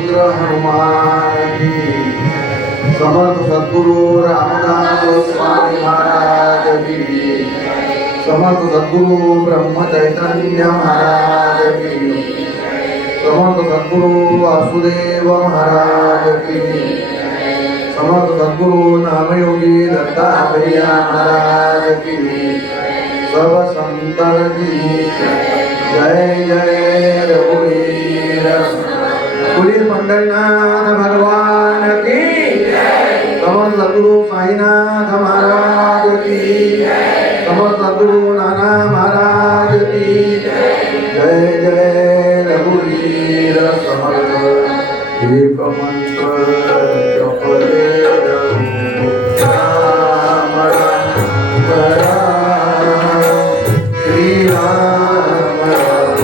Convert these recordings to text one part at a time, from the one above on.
रामचंद्र हनुमान की। समर्थ सद्गुरु रामदास स्वामी महाराज की। समर्थ सद्गुरु ब्रह्म चैतन्य महाराज की। समर्थ सद्गुरु वासुदेव महाराज की। समर्थ सद्गुरु नामयोगी दत्तात्रेय महाराज की। सब संतन की जय जय रघुवीर। पुरी पंढरीनाथ भगवान की। समर्थ सद्गुरु साईनाथ महाराज की। समर्थ सद्गुरु नाना महाराज की जय जय रघुवीर समर्थ। एक मंत्र जपले राम राम राम श्री राम राम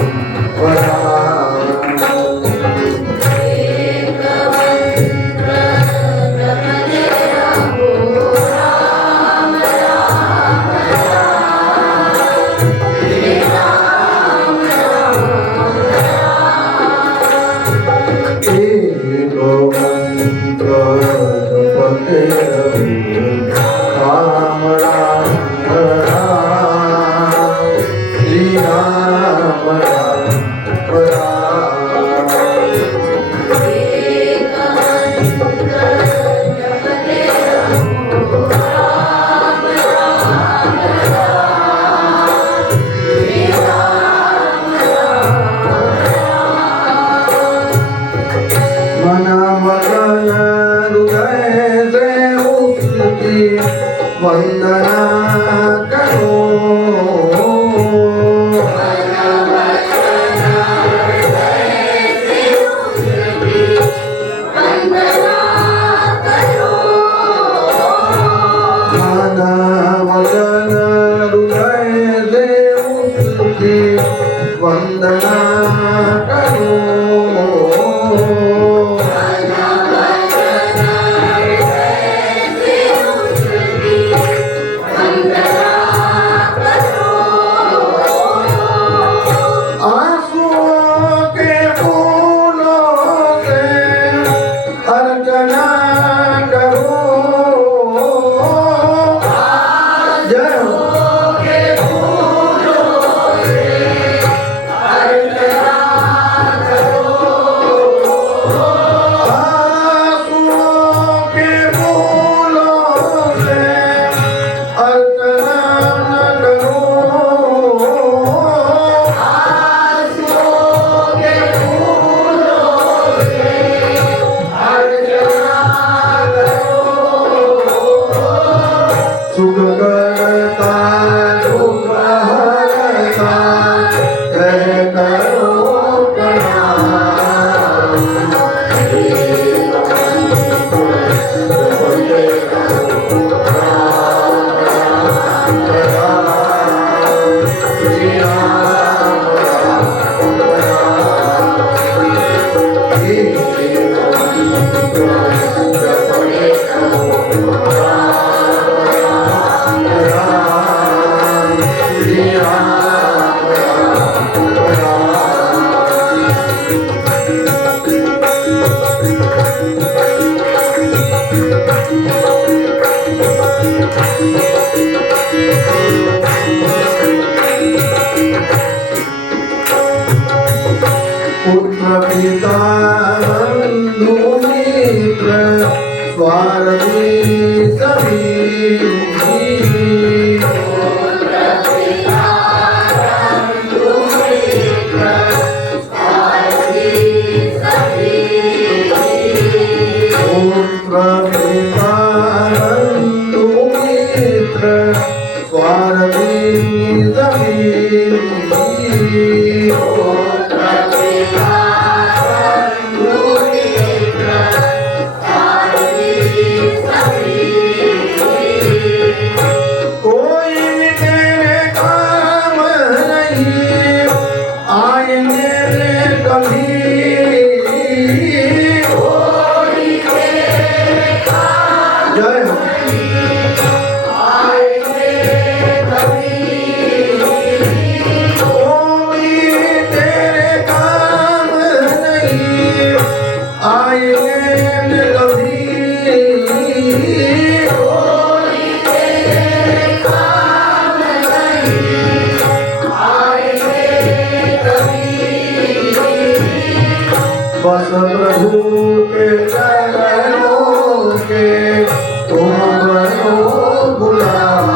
वंदना करो। वंदना करो। पुत्र पिता बस प्रभु के चरणों के तुम बनो गुलाम।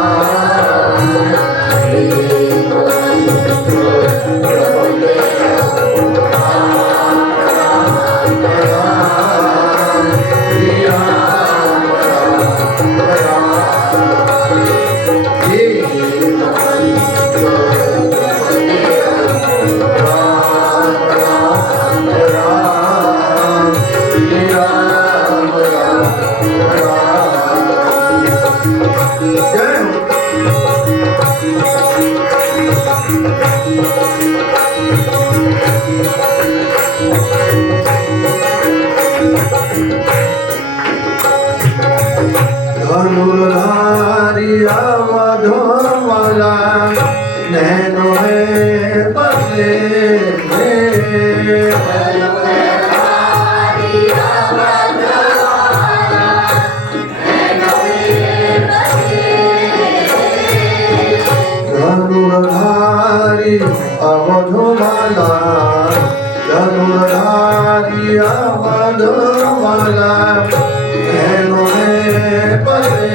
धनुर्धारी अवधमाला नैनों में बसे धनुर्धारी अवधमाला धनुर्धारी अवधमाला नैनों में बसे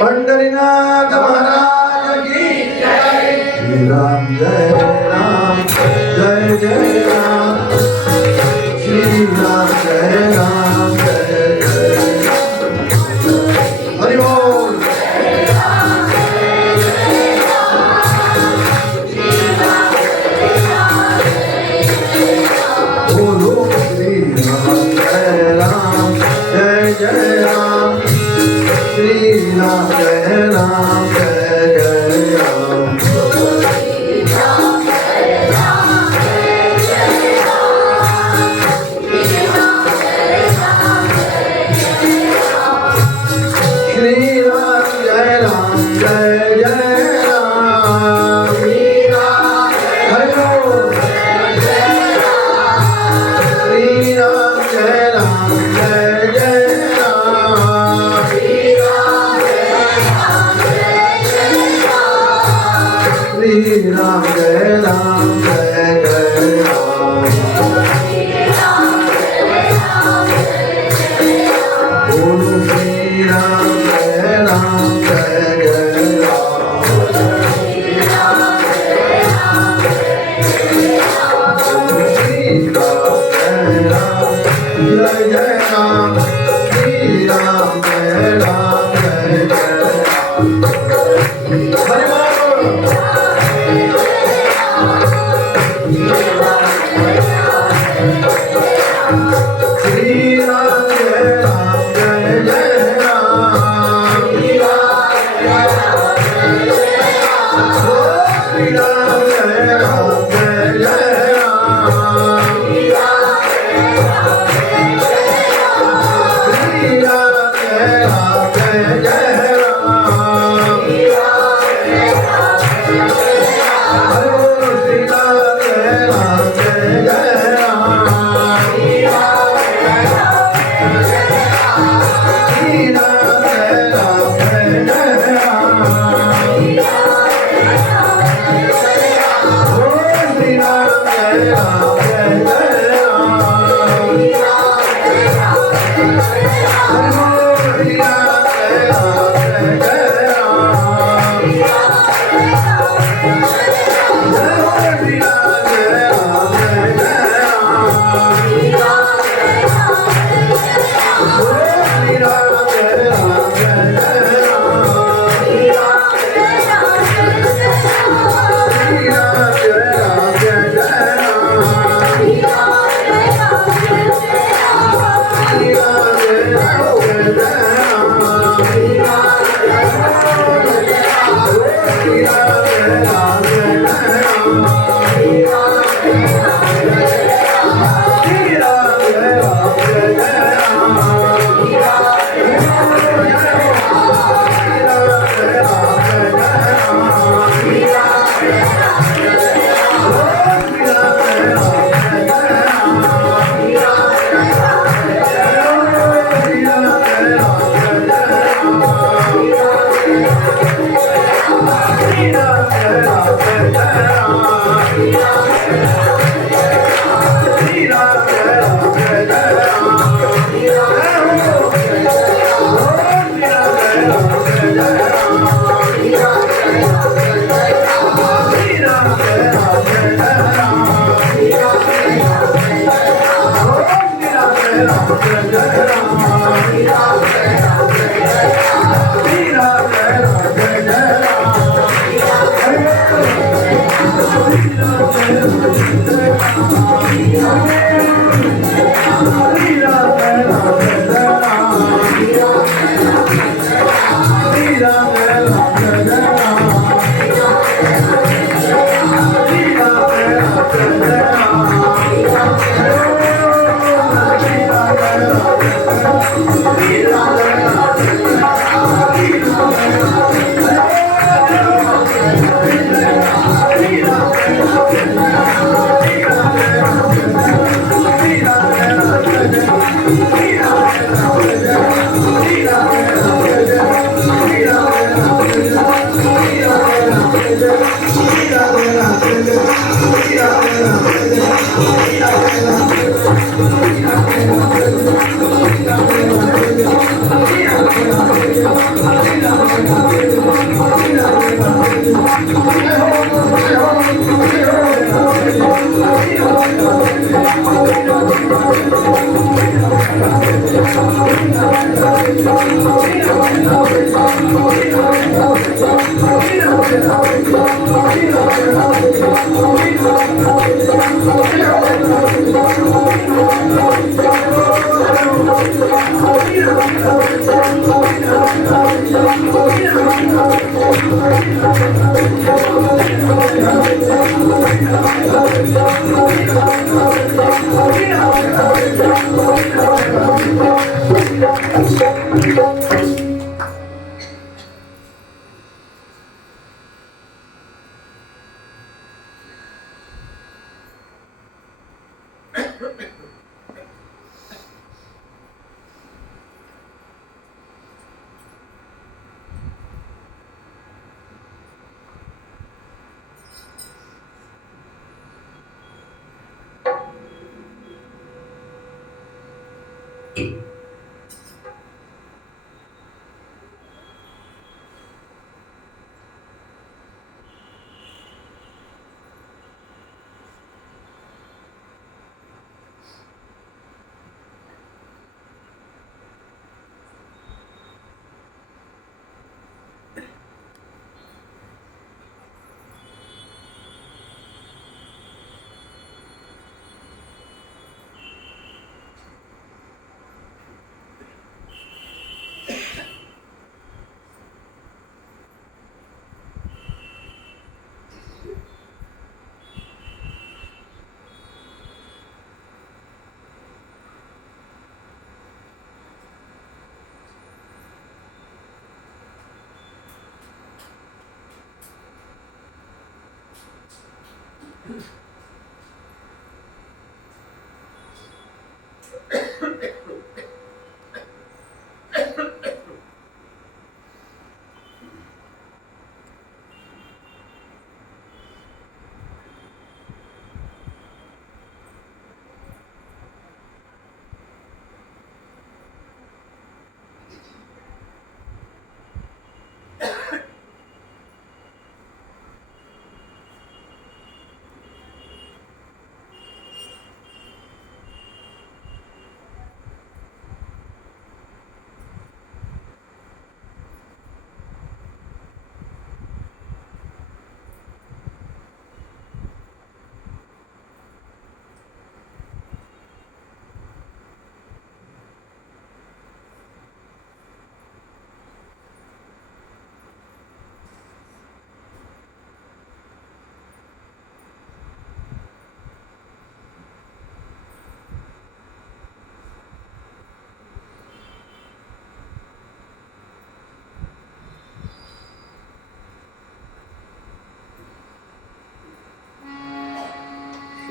पंडरीनाथ महाराज की श्री राम जय राम जय जय राम श्री राम जय राम जय जय हरि बोल। बोलो श्री राम जय राम जय जय राम श्री राम जय राम जय जय राम श्री राम जय राम जय जय राम श्री राम जय राम जय जय राम श्री राम जय राम जय जय राम श्री राम जय जय राम श्री राम जय राम जय जय राम श्री राम श्री राम जय राम जय जय राम बोलो श्री राम जय राम जय जय राम श्री राम जय राम जय जय Ram Shri Ram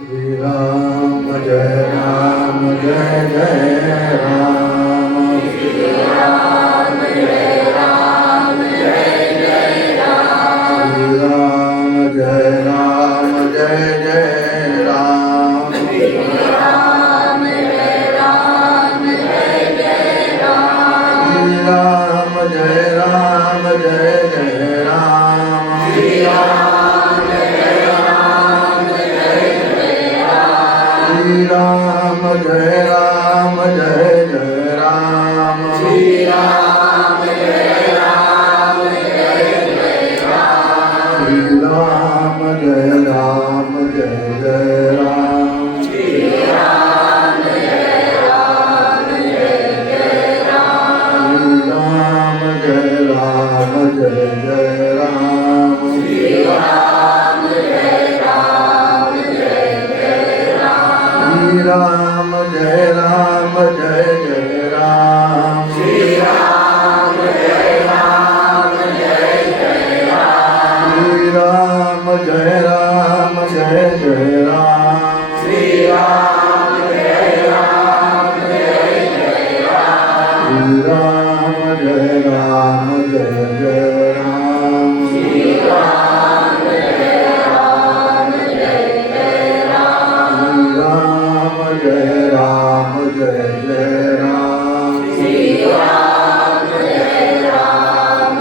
Shri Ram Jai Ram Jai Jai Ram Shri Ram Jai Ram Jai Jai Ram Shri Ram Jai Ram Jai Jai Ram Shri Ram Jai Ram Jai Jai Ram Shri Ram Jai Ram Jai Jai Ram Shri Ram Shri Ram Jai Ram Jai Jai Ram Shri Ram Jai Ram Jai Jai Ram Shri Ram Jai Ram Jai Jai Ram Shri Ram Jai Ram Jai Jai Ram Shri Ram Jai Ram Jai Jai Ram Shri Ram Jai Ram Jai Jai Ram Shri Ram Jai Ram Jai Jai Ram Shri Ram Jai Ram Jai Jai Ram Shri Ram Jai Ram Jai Jai Ram Shri Ram Jai Ram Jai Jai Ram Shri Ram Jai Ram Jai Jai Ram Shri Ram Jai Ram Jai Jai Ram Shri Ram Jai Ram Jai Jai Ram Shri Ram Jai Ram Jai Jai Ram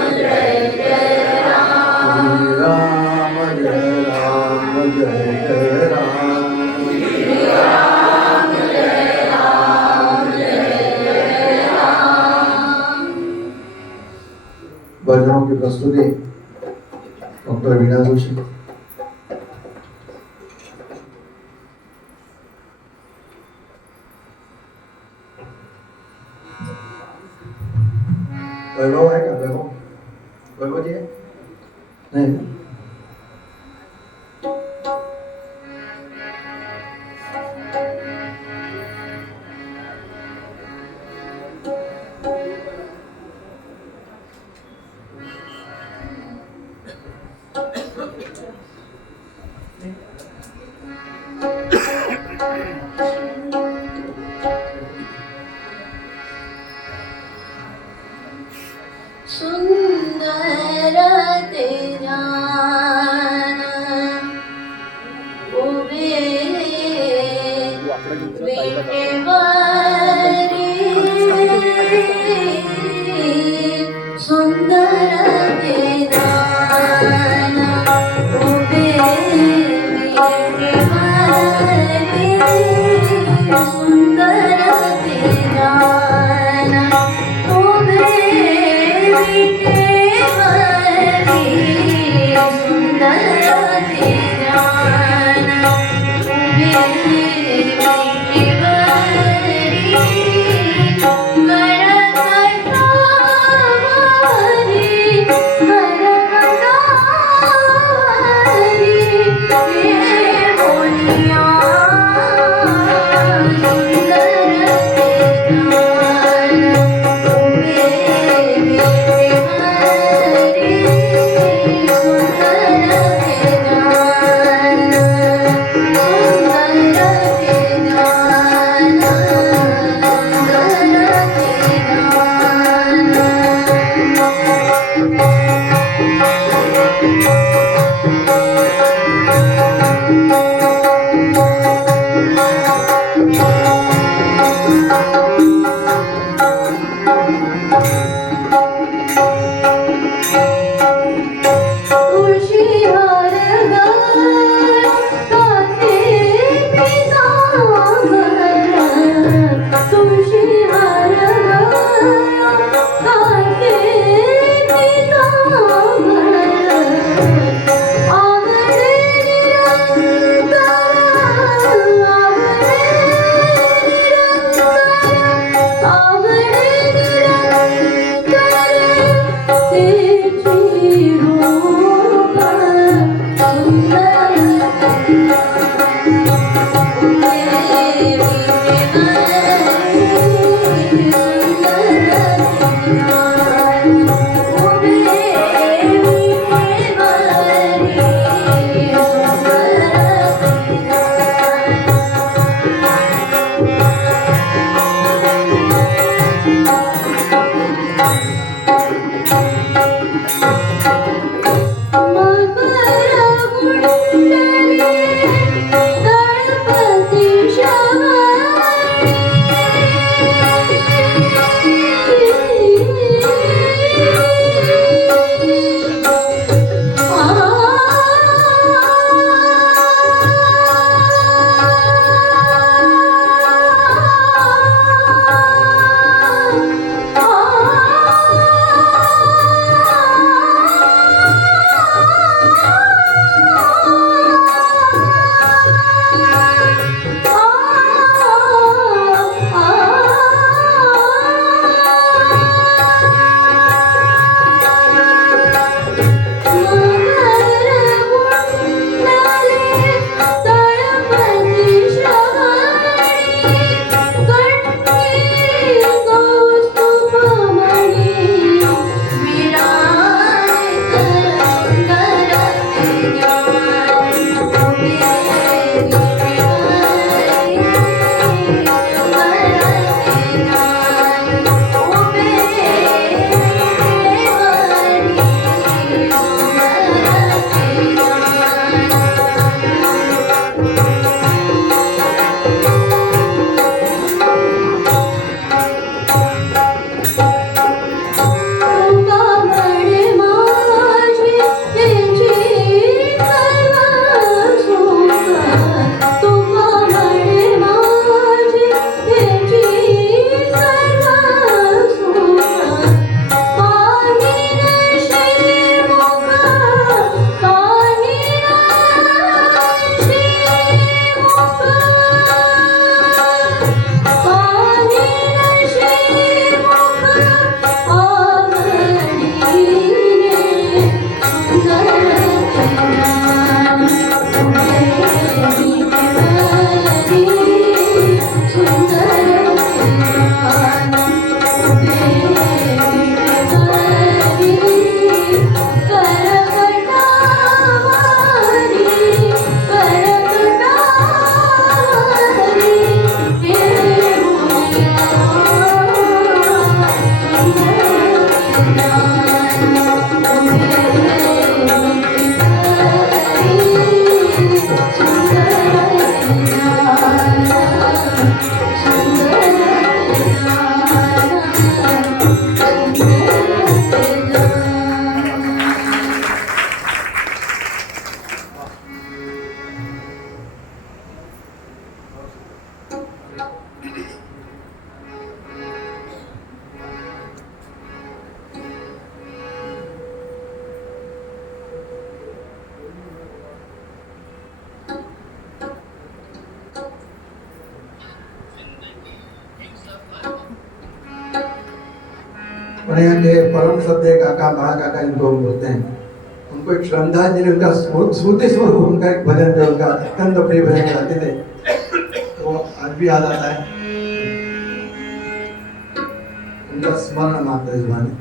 Shri Ram Jai Ram Jai Jai Ram Shri Ram Jai Ram Jai Jai Ram। भजनों की प्रस्तुति doctor वीणा जोशी। वैभव आहे का? वैभव जी आहे? नाही। सुंदर तेरा नाम उबे विटेवारी सुंदर तेरा नाम उबे विटेवारी सुंदर तेरा नाम उबे विटेवारी और यहाँ के परम सत्य काका बड़ा काका इनको हम बोलते हैं, उनको एक श्रद्धांजलि, उनका स्मृति स्वरूप उनका एक भजन थे, उनका अत्यंत प्रिय भजन गाते थे, वो आज भी याद आता है, उनका स्मरण मात्र इस बारे।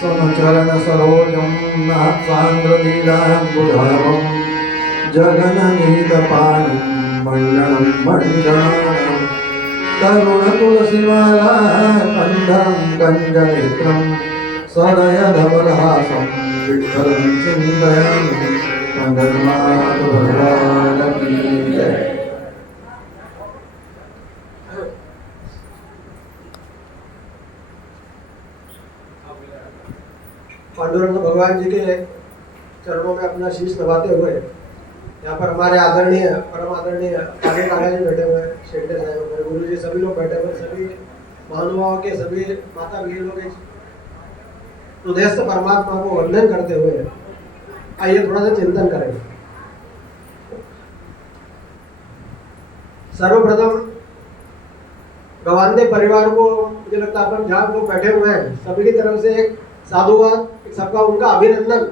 समचरण सरोजं नाथान्द्रलीलाम्बुधरं जगन्नीतपाणिं मण्डनं मण्डनं तरुणतुलसीमाला कन्धं कञ्जनेत्रं सदयधवलहासं विठ्ठलं चिन्तयामि जगन्नाथ भगवान् की जय। पांडुरंग भगवान जी के चरणों में अपना शीश नवाते हुए यहाँ पर हमारे आदरणीय परम आदरणीय काले काका जी बैठे हुए हैं, शेट्टे साहब, मेरे गुरु जी, सभी लोग बैठे हुए, सभी महानुभावों के सभी माता भीर लोग हृदयस्थ परमात्मा को वंदन करते हुए आइए थोड़ा सा चिंतन करें। सर्वप्रथम गवांदे परिवार को मुझे लगता है अपन जहाँ लोग बैठे हुए हैं सभी की तरफ से एक साधुवाद, सबका उनका अभिनंदन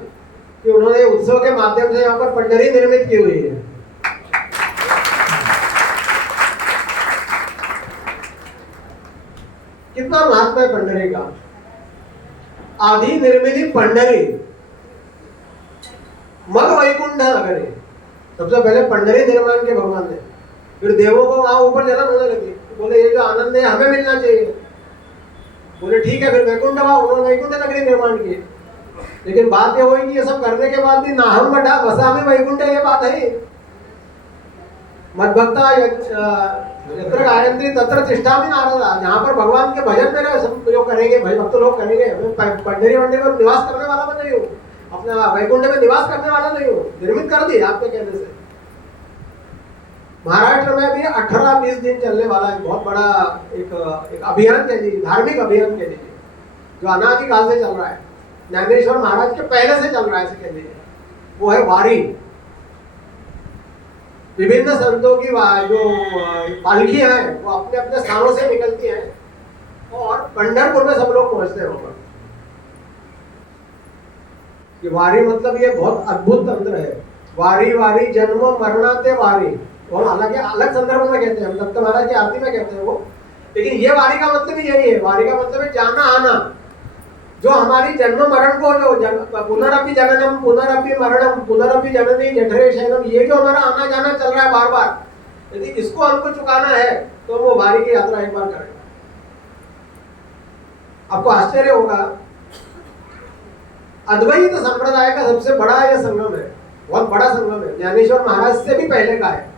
कि उन्होंने उत्सव के माध्यम से यहाँ पर पंडरी निर्मित की हुई है। कितना महत्व है पंडरी का। आदि निर्मिली पंडरी मग वैकुंठ नगरी। सबसे पहले पंडरी निर्माण के भगवान ने, फिर देवों को वहां ऊपर जलन होने लगी, बोले ये जो आनंद है हमें मिलना चाहिए। बोले ठीक है, फिर वैकुंठ उन्होंने वैकुंठ नगरी निर्माण की। लेकिन बात ये हुई कि ये सब करने के बाद भी नाहम बटा बसा में वैकुंठ है, ये बात है। मद्भक्ता यत्र गायत्री तत्र तिष्ठामि नारदा। जहाँ पर भगवान के भजन मेरे जो करेंगे, भक्त लोग करेंगे, मैं पंडरी वंडरी में निवास करने वाला मैं नहीं हूँ, अपना वैकुंठ में निवास करने वाला नहीं हूँ। निर्मित कर दी आपके कहने से। महाराष्ट्र में भी 18-20 दिन चलने वाला एक बहुत बड़ा एक अभियान कह लीजिए, धार्मिक अभियान कह लीजिए, जो अनादिकाल से चल रहा है। ज्ञानेश्वर महाराज के पहले से चल रहा है, ऐसे कह लीजिए। वो है वारी। विभिन्न संतों की जो पालकियां हैं वो अपने अपने स्थानों से निकलती हैं और पंढरपुर में सब लोग पहुंचते हैं वहां पर। ये वारी मतलब ये बहुत अद्भुत तंत्र है। वारी वारी जन्म मरणाते वारी, और हालांकि अलग संदर्भ में कहते हैं, दत्त महाराज की आरती में कहते हैं वो, लेकिन ये वारी का मतलब ही यही है। वारी का मतलब है जाना आना। जो हमारी जन्म मरण को जो पुनरअपि जननम पुनरअपि मरणम पुनरअपि जननी जठरे शयनम, ये जो हमारा आना जाना चल रहा है बार बार, यदि इसको हमको चुकाना है तो वो वारी की यात्रा एक बार करें। आपको आश्चर्य होगा, अद्वैत संप्रदाय का सबसे बड़ा यह संगम है, बहुत बड़ा संगम है। ज्ञानेश्वर महाराज से भी पहले का है।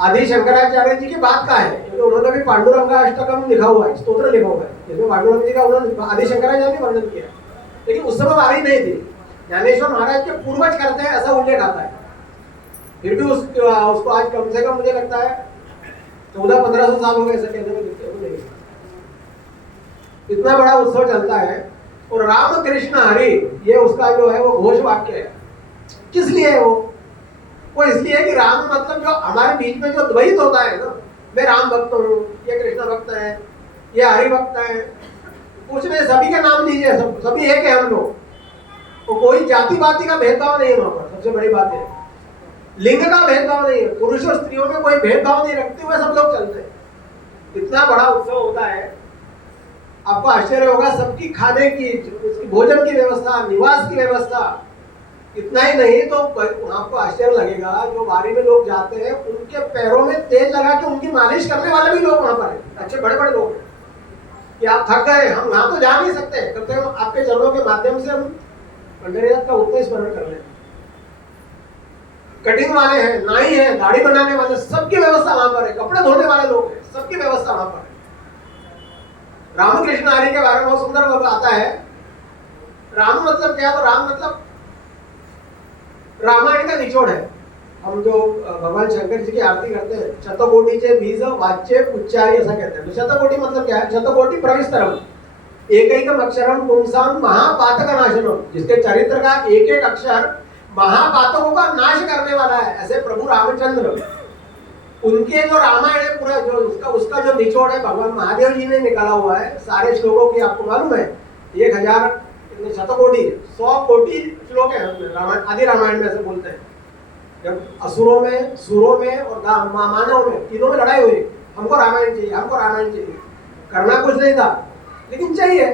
आदि शंकराचार्य जी की बात का है, क्योंकि उन्होंने भी पांडुरंगाष्टकम लिखा हुआ है, स्तोत्र लिखा हुआ है, जिसमें पांडुरंग जी का उन्होंने आदि शंकराचार्य ने वर्णन किया। लेकिन उस समय वारी नहीं थी। ज्ञानेश्वर महाराज के पूर्वज करते हैं ऐसा उल्लेख आता है। फिर भी उसको आज कम से कम मुझे लगता है 1400-1500 साल हो गए ऐसे कहने में। इतना बड़ा उत्सव चलता है और राम कृष्ण हरि ये उसका जो है वो घोष वाक्य है। किस लिए है वो इसलिए कि राम मतलब जो हमारे बीच में जो द्वैत होता है ना, मैं राम भक्त हूँ, ये कृष्ण भक्त है, ये हरि भक्त है, उसमें सभी का नाम लीजिए, सभी एक है हम लोग। तो कोई जाति पाति का भेदभाव नहीं है वहां पर। सबसे बड़ी बात है लिंग का भेदभाव नहीं है, पुरुष और स्त्रियों में कोई भेदभाव नहीं रखते हुए सब लोग चलते हैं। इतना बड़ा उत्सव होता है, आपको आश्चर्य होगा। सबकी खाने की, भोजन की व्यवस्था, निवास की व्यवस्था, इतना ही नहीं तो आपको आश्चर्य लगेगा, जो वारी में लोग जाते हैं उनके पैरों में तेल लगा के उनकी मालिश करने वाले भी लोग वहां पर हैं। अच्छे बड़े बड़े लोग हैं कि आप थक गए, हम वहां तो जा नहीं सकते, कम से कम आपके चरणों के माध्यम से हम पंडरीनाथ का उतना ही स्मरण कर लें। कटिंग वाले हैं, नाई है, दाढ़ी बनाने वाले, सबकी व्यवस्था वहां पर है। कपड़े धोने वाले लोग हैं, सबकी व्यवस्था वहां पर है। रामकृष्ण हरि के बारे में बहुत सुंदर बात आता है। राम मतलब क्या? तो राम मतलब रामायण का निचोड़ है। हम जो भगवान शंकर जी की आरती करते हैं, शतकोटीचे बीज वाच्य उच्चारी ऐसा कहते हैं। तो शतकोटि मतलब क्या है? शतकोटि प्रविस्तरम एकैकम अक्षरम पुंसाम महापातक नाशनम, जिसके चरित्र का एक एक अक्षर महापातकों का नाश करने वाला है। ऐसे प्रभु रामचंद्र, उनके जो रामायण है पूरा, जो उसका जो निचोड़ है भगवान महादेव जी ने निकाला हुआ है। सारे श्लोकों की आपको मालूम है 1000 शतकोटि 100 कोटि श्लोक है रामायण, आदि रामायण में ऐसे बोलते हैं। जब असुरों में, सुरों में और मानव में, तीनों में लड़ाई हुई, हमको रामायण चाहिए, हमको रामायण चाहिए। करना कुछ नहीं था लेकिन चाहिए।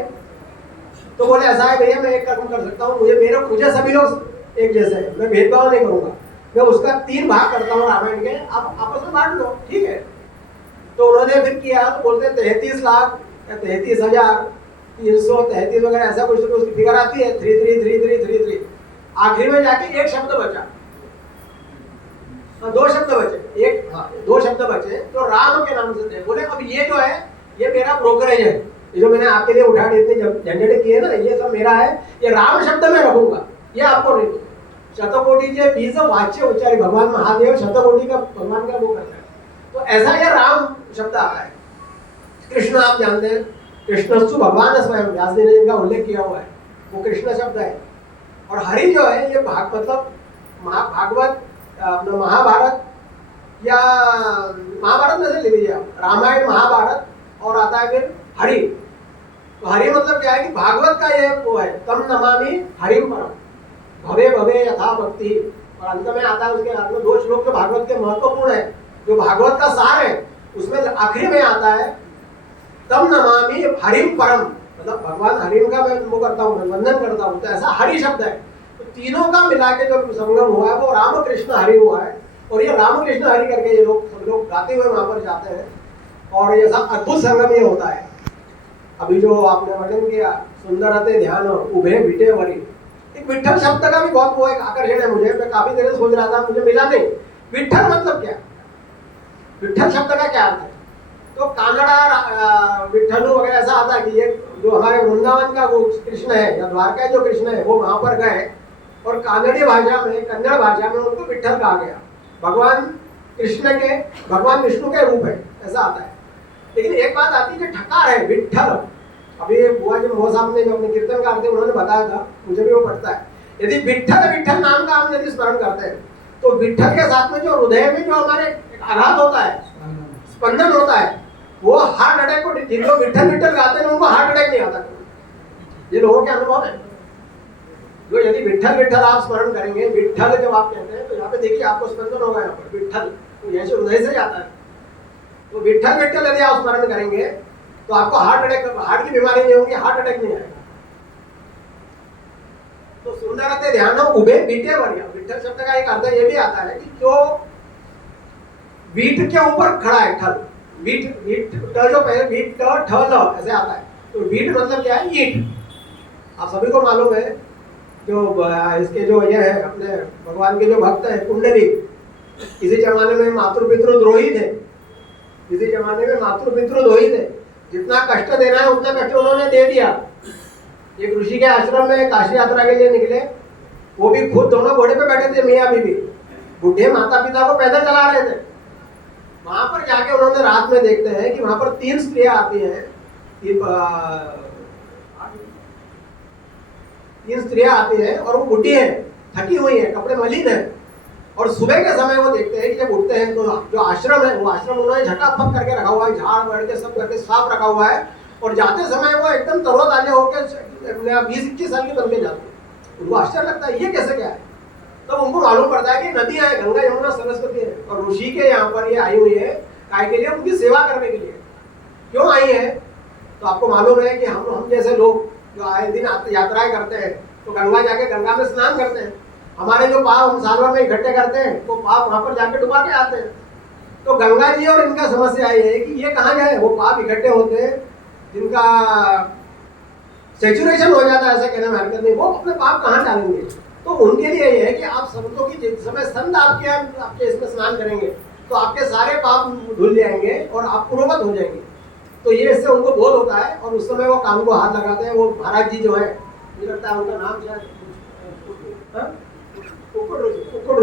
तो बोले ऐसा है भैया, मैं एक कर्म कर सकता हूँ, मुझे सभी लोग एक जैसे हैं, मैं भेदभाव नहीं करूंगा, मैं उसका 3 भाग करता हूँ रामायण के, आप आपस में बांट लो, ठीक है। तो उन्होंने फिर किया, तो बोलते 33 लाख या 33,333 वगैरह ऐसा कुछ तो उसकी फिगर आती है 333333। आखिरी में जाके एक शब्द बचा, 2 शब्द बचे, एक 2 शब्द बचे तो राम के नाम से थे। बोले अब ये जो है ये मेरा ब्रोकरेज है, ये जो मैंने आपके लिए उठा इतने झंझट किए ना, ये सब मेरा है, ये राम शब्द में रखूंगा, ये आपको नहीं। शतकोटि जे बीज वाच्य उच्चारी, भगवान महादेव शतकोटि का भगवान का वो करता है। तो ऐसा ये राम शब्द आता है। कृष्ण आप जानते हैं, कृष्णस्तु भगवान स्वयं, व्यास जी ने इनका उल्लेख किया हुआ है, वो कृष्ण शब्द है। और हरि जो है ये मतलब भागवत, अपना महाभारत या महाभारत में से ले लीजिए आप, रामायण महाभारत और आता है फिर हरि। तो हरि मतलब क्या है कि भागवत का ये वो है, तम नमामि हरिम परम, भवे भवे यथा भक्ति। और अंत में आता है उसके बाद में 2 श्लोक जो भागवत के महत्वपूर्ण है, जो भागवत का सार है, उसमें आखिरी में आता है तम नमामि हरिम परम, मतलब भगवान हरिम का मैं वो करता हूँ, मैं वंदन करता हूँ। तो ऐसा हरि शब्द है। तो तीनों का मिला के जो संगम हुआ है वो रामकृष्ण हरि हुआ है। और ये रामकृष्ण हरि करके ये लोग सब लोग गाते हुए वहां पर जाते हैं और ये सब अद्भुत संगम ये होता है। अभी जो आपने वर्णन किया, सुंदरते ध्यान उभे विटे वरी, एक विठ्ठल शब्द का भी बहुत वो एक आकर्षण है मुझे। मैं काफी देर से सोच रहा था, मुझे मिला नहीं। विठ्ठल मतलब क्या? विठ्ठल शब्द का क्या अर्थ है? तो कानड़ा विठ्ठलू वगैरह ऐसा आता है कि ये जो हमारे वृंदावन का वो कृष्ण है या द्वारका जो कृष्ण है वो वहां पर गए और कानड़ी भाषा में, कन्नड़ भाषा में उनको विठ्ठल कहा गया। भगवान कृष्ण के, भगवान विष्णु के रूप है, ऐसा आता है। लेकिन एक बात आती है कि ठकार है विठ्ठल। अभी बुआ जी मोह साहब ने जो अपने कीर्तन करते उन्होंने बताया था, मुझे भी वो पड़ता है। यदि विठ्ठल विठ्ठल नाम का हम यदि स्मरण करते हैं तो विठ्ठल के साथ में जो हृदय में जो हमारे आघात होता है, स्पंदन होता है, वो हार्ट अटैक को, जिनको विठ्ठल विठ्ठल गाते हैं उनको हार्ट अटैक नहीं आता। ये लोगों के अनुभव है। जो यदि विठ्ठल विठ्ठल आप स्मरण करेंगे, विठ्ठल जब आप कहते हैं तो यहाँ पे देखिए आपको स्पंदन होगा, यहाँ पर विठ्ठल तो यह हृदय से जाता है। तो विठ्ठल विठ्ठल यदि आप स्मरण करेंगे तो आपको हार्ट अटैक, हार्ट की बीमारी नहीं होगी, हार्ट अटैक नहीं आएगा। तो सुंदरते ध्यान उभे बीटे वरिया, विठ्ठल शब्द का एक अर्थ ये भी आता है कि जो बीट के ऊपर खड़ा है, ठल, बीट बीट ट जो पहले बीट ट ठ ल ऐसे आता है। तो बीट मतलब क्या है? ईट। आप सभी को मालूम है, जो इसके जो ये है अपने भगवान के जो भक्त है कुंडली, इसी जमाने में मातृ पितृ द्रोही थे, इसी जमाने में मातृ पितृ द्रोही थे। जितना कष्ट देना है उतना कष्ट उन्होंने दे दिया। एक ऋषि के आश्रम में काशी यात्रा के लिए निकले, वो भी खुद दोनों घोड़े पे बैठे थे, मियाँ बीबी, बुढ़े माता पिता को पैदल चला रहे थे। वहां पर जाके उन्होंने रात में देखते हैं कि वहां पर 3 स्त्रियां आती हैं, 3 स्त्रियां आती हैं और वो बुढ़ी है, थकी हुई है, कपड़े मलिन है। और सुबह के समय वो देखते हैं कि जब उठते हैं तो जो आश्रम है वो आश्रम उन्होंने झटापट करके रखा हुआ है, झाड़ बढ़ के सब करके साफ रखा हुआ है। और जाते समय वो एकदम तरोताजा होकर 20-21 साल के बन के जाते हैं। उनको आश्चर्य लगता है ये कैसे क्या है। तब उनको मालूम पड़ता है कि नदियां है, गंगा यमुना सरस्वती है, और ऋषि के यहाँ पर ये आई हुई है काय के लिए? उनकी सेवा करने के लिए। क्यों आई है? तो आपको मालूम है कि हम जैसे लोग जो आए दिन यात्राएं करते हैं तो गंगा जाके गंगा में स्नान करते हैं। हमारे जो पाप हम साल भर में इकट्ठे करते हैं वो पाप वहां पर जाके डुबा के आते हैं। तो गंगा जी और इनका समस्या ये है कि ये कहाँ जाए? वो पाप इकट्ठे होते हैं जिनका सेचुरेशन हो जाता है, ऐसा कहने में हरकत नहीं। वो अपने पाप कहाँ डालेंगे? तो उनके लिए ये है कि आप संतों की जिस समय संत आपके इसमें स्नान करेंगे तो आपके सारे पाप धुल जाएंगे और आप पूर्ववत हो जाएंगे। तो ये इससे उनको बोध होता है और उस समय वो कान को हाथ लगाते हैं। वो महाराज जी जो है, मुझे लगता है उनका नाम शायद कुक्कुट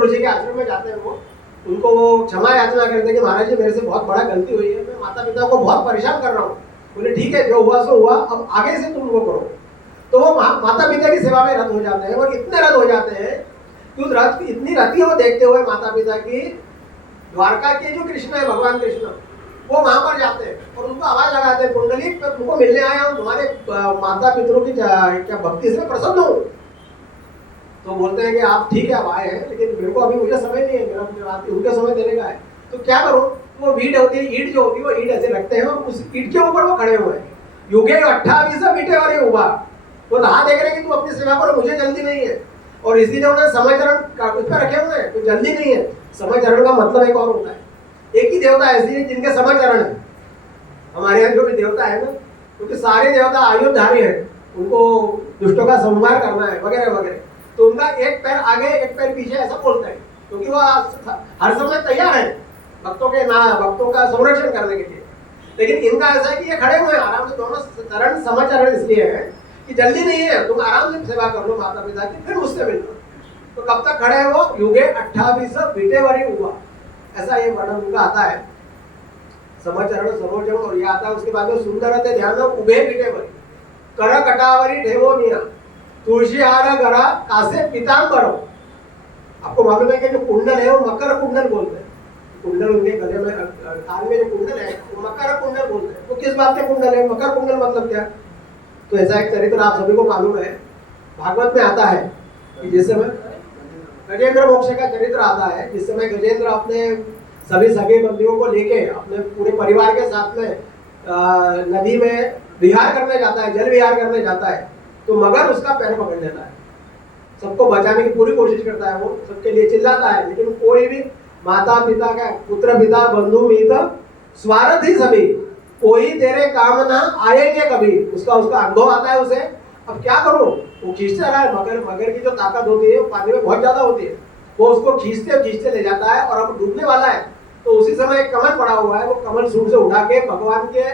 ऋषि के आश्रम में जाते हैं वो। उनको वो क्षमा याचना करते हैं कि महाराज जी मेरे से बहुत बड़ा गलती हुई है, मैं माता पिता को बहुत परेशान कर रहा हूँ। बोले ठीक है, जो हुआ सो हुआ, अब आगे से तुम वो करो। तो वो माता पिता की सेवा में रत हो जाते हैं और इतने रत हो जाते हैं कि उस रत की इतनी रति वो देखते हुए माता पिता की, द्वारका के जो कृष्ण है, भगवान कृष्ण, वो वहां पर जाते हैं और उनको आवाज लगाते हैं, कुंडली तुमको मिलने आया हूँ, तुम्हारे माता पितरों की क्या भक्ति से प्रसन्न हूँ। तो बोलते हैं कि आप ठीक है, आप आए हैं, लेकिन मेरे को अभी मुझे समय नहीं है, मेरा उनका समय देने का है। तो क्या करूँ? वो ईट होती है, ईट जो होती है वो ईट ऐसे रखते हैं और उस ईट के ऊपर वो खड़े हुए हैं। युगे 28 बीटे वाले हुआ, वो रहा देख रहे हैं कि तुम अपनी सेवा करो, मुझे जल्दी नहीं है। और इसीलिए उन्होंने समय चरण उस पर रखे हुए हैं, तो जल्दी नहीं है। समय चरण का मतलब एक और होता है, एक ही देवता ऐसी है जिनके समय चरण है। हमारे यहाँ जो भी देवता है ना, क्योंकि सारे देवता आयुधारी हैं, उनको दुष्टों का संहार करना है वगैरह वगैरह, तो उनका एक पैर आगे एक पैर पीछे ऐसा बोलता है, क्योंकि वो हर समय तैयार है भक्तों का संरक्षण करने के लिए। लेकिन इनका ऐसा है कि ये खड़े हुए हैं आराम से, दोनों चरण समाचरण इसलिए है कि जल्दी नहीं है, तुम आराम से सेवा कर लो माता पिता की, फिर मुझसे मिलो। तो कब तक खड़े हैं वो? युगे 28 बीटे वरी हुआ, ऐसा ये वर्णन उनका आता है। समाचरण सरोजम, और ये आता है उसके बाद में सुंदर ध्यान उभे बीटे वरी कर कटावरी ठेवो निया तुलसी हार गरा कासे पीतांबरो। आपको मालूम है कि जो कुंडल है वो मकर कुंडल बोलते हैं। कुंडल उनके गले में, कान में जो कुंडल है वो मकर कुंडल बोलते हैं। तो किस बात के कुंडल है? मकर कुंडल मतलब क्या? तो ऐसा एक चरित्र आप सभी को मालूम है, भागवत में आता है कि जिस समय गजेंद्र मोक्ष का चरित्र आता है, जिस समय गजेंद्र अपने सभी सगे बंदियों को लेके अपने पूरे परिवार के साथ में नदी में विहार करने जाता है, जल विहार करने जाता है, तो मगर उसका पैर पकड़ लेता है। सबको बचाने की पूरी कोशिश करता है, वो सबके लिए चिल्लाता है, लेकिन कोई भी माता पिता का पुत्र पिता बंधु मित स्वार्थ ही सभी, कोई तेरे काम ना आएंगे कभी। उसका अनुभव आता है उसे। अब क्या करूं? वो खींचते रहा है, मगर की जो ताकत होती है वो पानी में बहुत ज्यादा होती है, वो उसको खींचते ले जाता है और अब डूबने वाला है। तो उसी समय एक कमल पड़ा हुआ है, वो कमल सूंड से उठा के भगवान के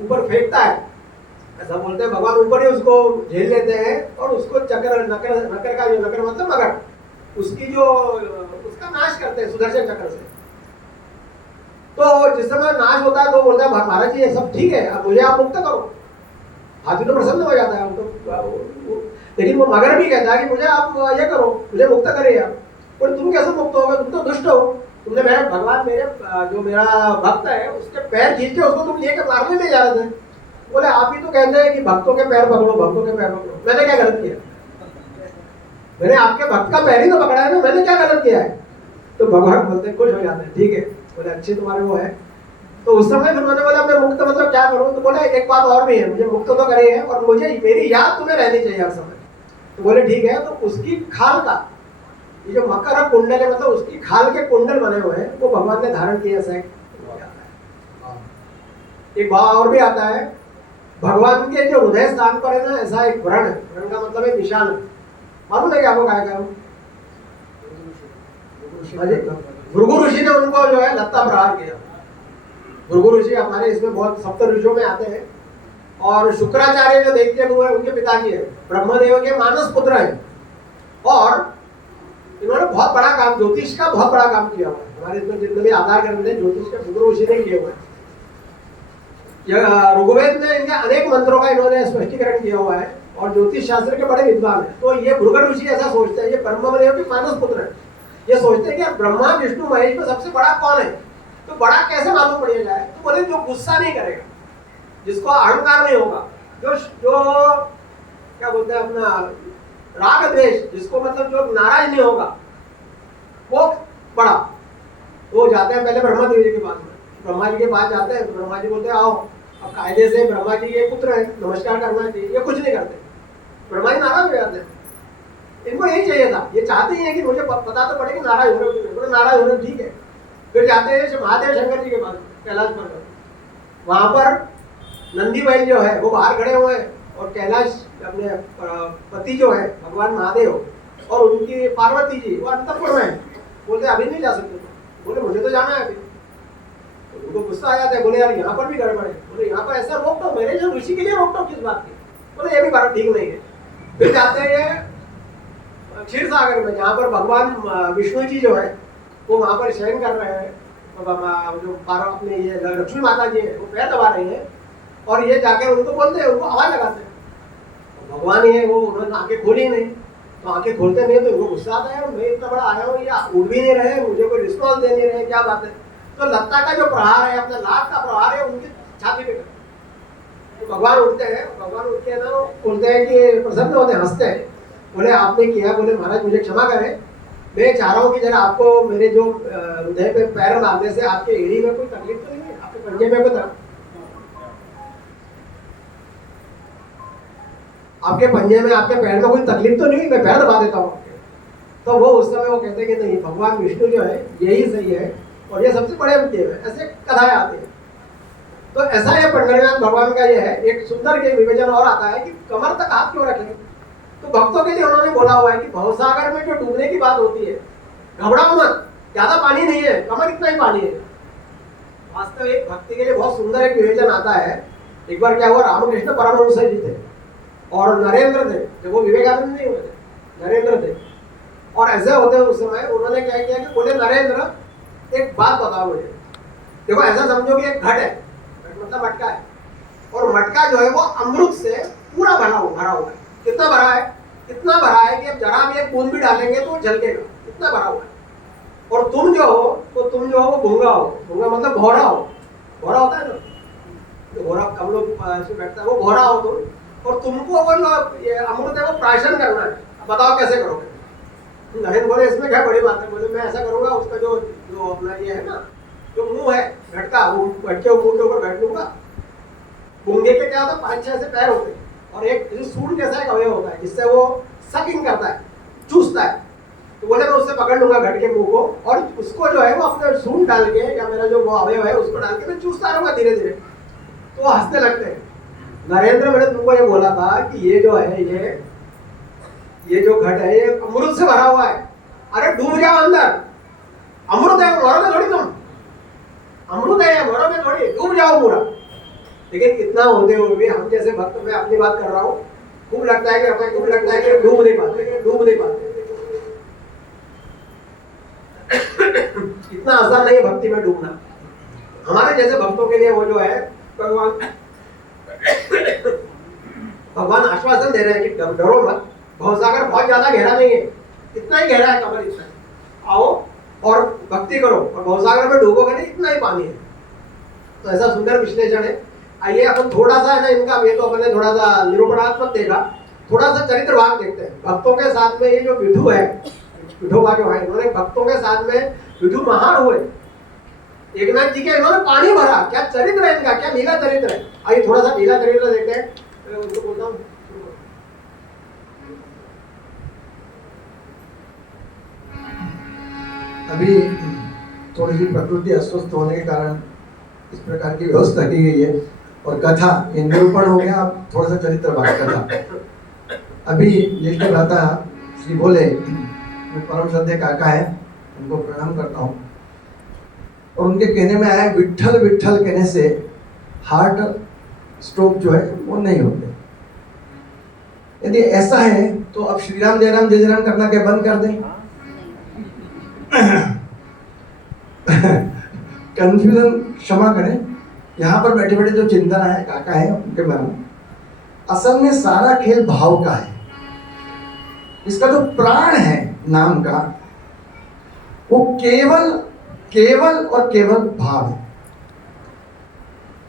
ऊपर फेंकता है। ऐसा बोलते हैं भगवान ऊपर ही उसको झेल लेते हैं और उसको नकर मतलब मगर उसका नाश करते हैं सुदर्शन चक्र से। तो जिस समय नाश होता है तो बोलता है महाराज जी ये सब ठीक है, अब मुझे आप मुक्त करो। हाथी तो प्रसन्न हो जाता है, लेकिन वो मगर भी कहता है कि मुझे आप ये करो, मुझे मुक्त करिए आप। और तुम कैसे मुक्त होगे? तुम तो दुष्ट हो, तुमने जो मेरा भक्त है उसके पैर खींच के उसको तुम लेके मारने ले जा रहे थे। बोले आप ही तो कहते हैं कि भक्तों के पैर पकड़ो, भक्तों के पैर पकड़ो। मैंने क्या गलत किया? मैंने आपके भक्त का पैर ही तो पकड़ा है ना, मैंने क्या गलत किया है? तो भगवान बोलते खुश हो जाते हैं, ठीक है, बोले अच्छे तुम्हारे वो है। तो उस समय फिर मैंने बोला मैं मुक्त मतलब क्या करूं? तो बोले एक बात और भी है, मुझे मुक्त तो करे है और मुझे मेरी याद तुम्हें रहनी चाहिए हर समय। तो बोले ठीक है, तो उसकी खाल का ये जो मकर कुंडल है, मतलब उसकी खाल के कुंडल बने हुए हैं, वो भगवान ने धारण किया। एक भाव और भी आता है, भगवान के जो हृदय स्थान पर है ना, ऐसा एक व्रण है, व्रण का मतलब एक निशान है। मालूम है क्या वो काय का? भृगु ऋषि ने उनको जो है लत्ता प्रहार किया। भृगु ऋषि हमारे इसमें बहुत सप्त ऋषियों में आते हैं, और शुक्राचार्य जो देखते हुए उनके पिताजी है, ब्रह्मदेव के मानस पुत्र है, और इन्होंने बहुत बड़ा काम, ज्योतिष का बहुत बड़ा काम किया हुआ है। हमारे इसमें जितने भी आधार ग्रंथ है ज्योतिष के भृगु ऋषि ने किए हुए हैं। ऋग्वेद में इनके अनेक मंत्रों का इन्होंने स्पष्टीकरण किया हुआ है, और ज्योतिष शास्त्र के बड़े विद्वान है। तो ये भृगु ऋषि ऐसा सोचते हैं, ये ब्रह्मदेव के मानस पुत्र है, ये सोचते हैं कि ब्रह्मा विष्णु महेश में सबसे बड़ा कौन है? तो बड़ा कैसे मालूम पड़ जाए? तो बोले जो गुस्सा नहीं करेगा, जिसको अहंकार नहीं होगा, जो क्या बोलते हैं अपना राग द्वेष, जिसको मतलब जो नाराज नहीं होगा, वो बड़ा। वो जाते हैं पहले ब्रह्मा देव जी के पास में, ब्रह्मा जी के पास जाते हैं, तो ब्रह्मा जी बोलते हैं आओ। अब कायदे से ब्रह्मा जी के पुत्र है, नमस्कार करना चाहिए, ये कुछ नहीं करते। ब्रह्मा जी नाराज हो जाते हैं। इनको यही चाहिए था, ये चाहते ही है कि मुझे पता तो पड़े कि नाराज हो रहे हो, नाराज हो रहे, ठीक है। फिर जाते हैं महादेव शंकर जी के पास कैलाश पर्वत, वहां पर नंदी बैल जो है वो बाहर खड़े हुए हैं, और कैलाश अपने पति जो है भगवान महादेव और उनकी पार्वती जी वो अंतपुर में है। बोलते अभी नहीं जा सकते, बोले मुझे तो जाना है अभी। तो उनको गुस्सा आ जाता है, बोले यार यहाँ पर भी गड़बड़ है, बोले यहाँ पर ऐसा रोक दो, मेरे जो ऋषि के लिए रोक दो किस बात की, बोले ये भी बात ठीक नहीं है। फिर जाते हैं ये क्षीर सागर में जहाँ पर भगवान विष्णु जी जो है वो वहाँ पर शयन कर रहे हैं, जो अपने ये लक्ष्मी माता जी है वो पैर दबा रही है और ये जाकर उनको बोलते हैं, उनको आवाज लगाते हैं। भगवान ही है वो, उन्होंने आंखें खोली नहीं, तो आंखें खोलते नहीं तो उनको गुस्सा आता है, मैं इतना बड़ा आया हूँ, ये उठ भी नहीं रहे, मुझे कोई रिस्पॉन्स दे नहीं रहे, क्या बात है। तो लत्ता का जो प्रहार है, अपना लात का प्रहार है उनकी छाती पे करते। तो भगवान उठते हैं, भगवान उठ के ना बोलते हैं कि प्रसन्न होते हैं, हंसते हैं, बोले आपने किया, बोले महाराज मुझे क्षमा करें, मैं चाह रहा हूँ कि जरा आपको मेरे जो हृदय पे पैर मारने से आपके एड़ी में कोई तकलीफ तो नहीं है, आपके पंजे में कोई आपके पंजे में आपके पैर में कोई तकलीफ तो नहीं, मैं पैर दबा देता हूँ। तो वो उस समय वो कहते हैं कि नहीं, भगवान विष्णु जो है यही सही है और ये सबसे बड़े देव है, ऐसे कथाएं आती है। तो ऐसा ये पंडरीनाथ भगवान का ये है। एक सुंदर के विवेचन और आता है कि कमर तक हाथ क्यों रखें, तो भक्तों के लिए उन्होंने बोला हुआ है कि भवसागर में जो डूबने की बात होती है, घबराओ मत, ज्यादा पानी नहीं है, कमर इतना ही पानी है। वास्तविक भक्ति के लिए बहुत सुंदर एक विवेचन आता है। एक बार क्या हुआ, रामकृष्ण परमहंस जी थे और नरेंद्र थे, जब वो विवेकानंद नहीं हुए थे, नरेंद्र थे। और ऐसे होते उस समय उन्होंने क्या किया कि बोले नरेंद्र एक बात बताओ मुझे, देखो ऐसा समझो कि एक घट है, घट मतलब मटका है, और मटका जो है वो अमृत से पूरा भरा हुआ है। कितना भरा है, इतना भरा है कि अब जरा भी एक बूंद भी डालेंगे तो झलकेगा, इतना भरा हुआ है। और तुम जो हो वो भूंगा हो, भूंगा मतलब भौरा हो, भौरा होता है ना, तो भौरा हम लोग ऐसे बैठता है, वो भौरा हो तुम, और तुमको वो जो ये अमृत है वो प्राशन करना है, बताओ कैसे करोगे। नरेंद्र बोले इसमें क्या बड़ी बात है, बोले मैं ऐसा करूंगा, उसका जो अपना ये है ना, जो मुंह है घट का, वो घट के मुंह के ऊपर बैठ लूंगा। भूंगे के क्या होता है, 5-6 ऐसे पैर होते हैं और एक सूंड जैसा एक अवयव होता है जिससे वो सकिंग करता है, चूसता है। तो बोले मैं उससे पकड़ लूंगा घट के मुंह को, और उसको जो है वो अपने सूंड डाल के, या मेरा जो वो अवयव है उसको डाल के मैं चूसता रहूंगा धीरे धीरे। तो वो हंसने लगते हैं। नरेंद्र, मैंने तुमको ये बोला था कि ये जो है ये जो घट है ये अमृत से भरा हुआ है, अरे डूब जाओ अंदर, अमृत है, मरोगे थोड़ी तुम, अमृत है, मरोगे थोड़ी, डूब जाओ पूरा। लेकिन इतना होते हुए भी हम जैसे भक्त, मैं अपनी बात कर रहा हूँ, खूब लगता है कि डूब नहीं पाते। इतना आसान नहीं है भक्ति में डूबना। हमारे जैसे भक्तों के लिए वो जो है भगवान आश्वासन दे रहे हैं कि डरो मत, भवसागर बहुत ज्यादा गहरा नहीं है, इतना ही गहरा है, कमर इतना है, आओ और भक्ति करो और भवसागर में डूबोगे नहीं, इतना ही पानी है। तो ऐसा सुंदर विश्लेषण है। आइए अपन थोड़ा सा है ना इनका, ये तो अपने थोड़ा सा निरूपणात्मक देखा, थोड़ा सा चरित्र भाग देखते हैं। भक्तों के साथ में ये जो विठू है, विठोबा जो है, इन्होंने भक्तों के साथ में विठू महान हुए, एकनाथ जी के इन्होंने पानी भरा, क्या चरित्र है इनका, क्या लीला चरित्र है। आइए थोड़ा सा लीला चरित्र देखते हैं। उनको बोलता हूँ, अभी थोड़ी सी प्रकृति अस्वस्थ होने के कारण इस प्रकार की व्यवस्था की गई है, और कथा ये निरूपण हो गया, अब थोड़ा सा चरित्र भाग कथा। अभी ज्येष्ठ भ्राता श्री बोले, परम श्रद्धेय काका है, उनको प्रणाम करता हूँ, और उनके कहने में आया विट्ठल विट्ठल कहने से हार्ट स्ट्रोक जो है वो नहीं होते। यदि ऐसा है तो अब श्री राम जय राम करना क्या बंद कर दें? कंफ्यूजन क्षमा करें, यहाँ पर बैठे बैठे जो चिंतन है काका है उनके मन में, असल में सारा खेल भाव का है। इसका जो प्राण है नाम का, वो केवल और केवल भाव है।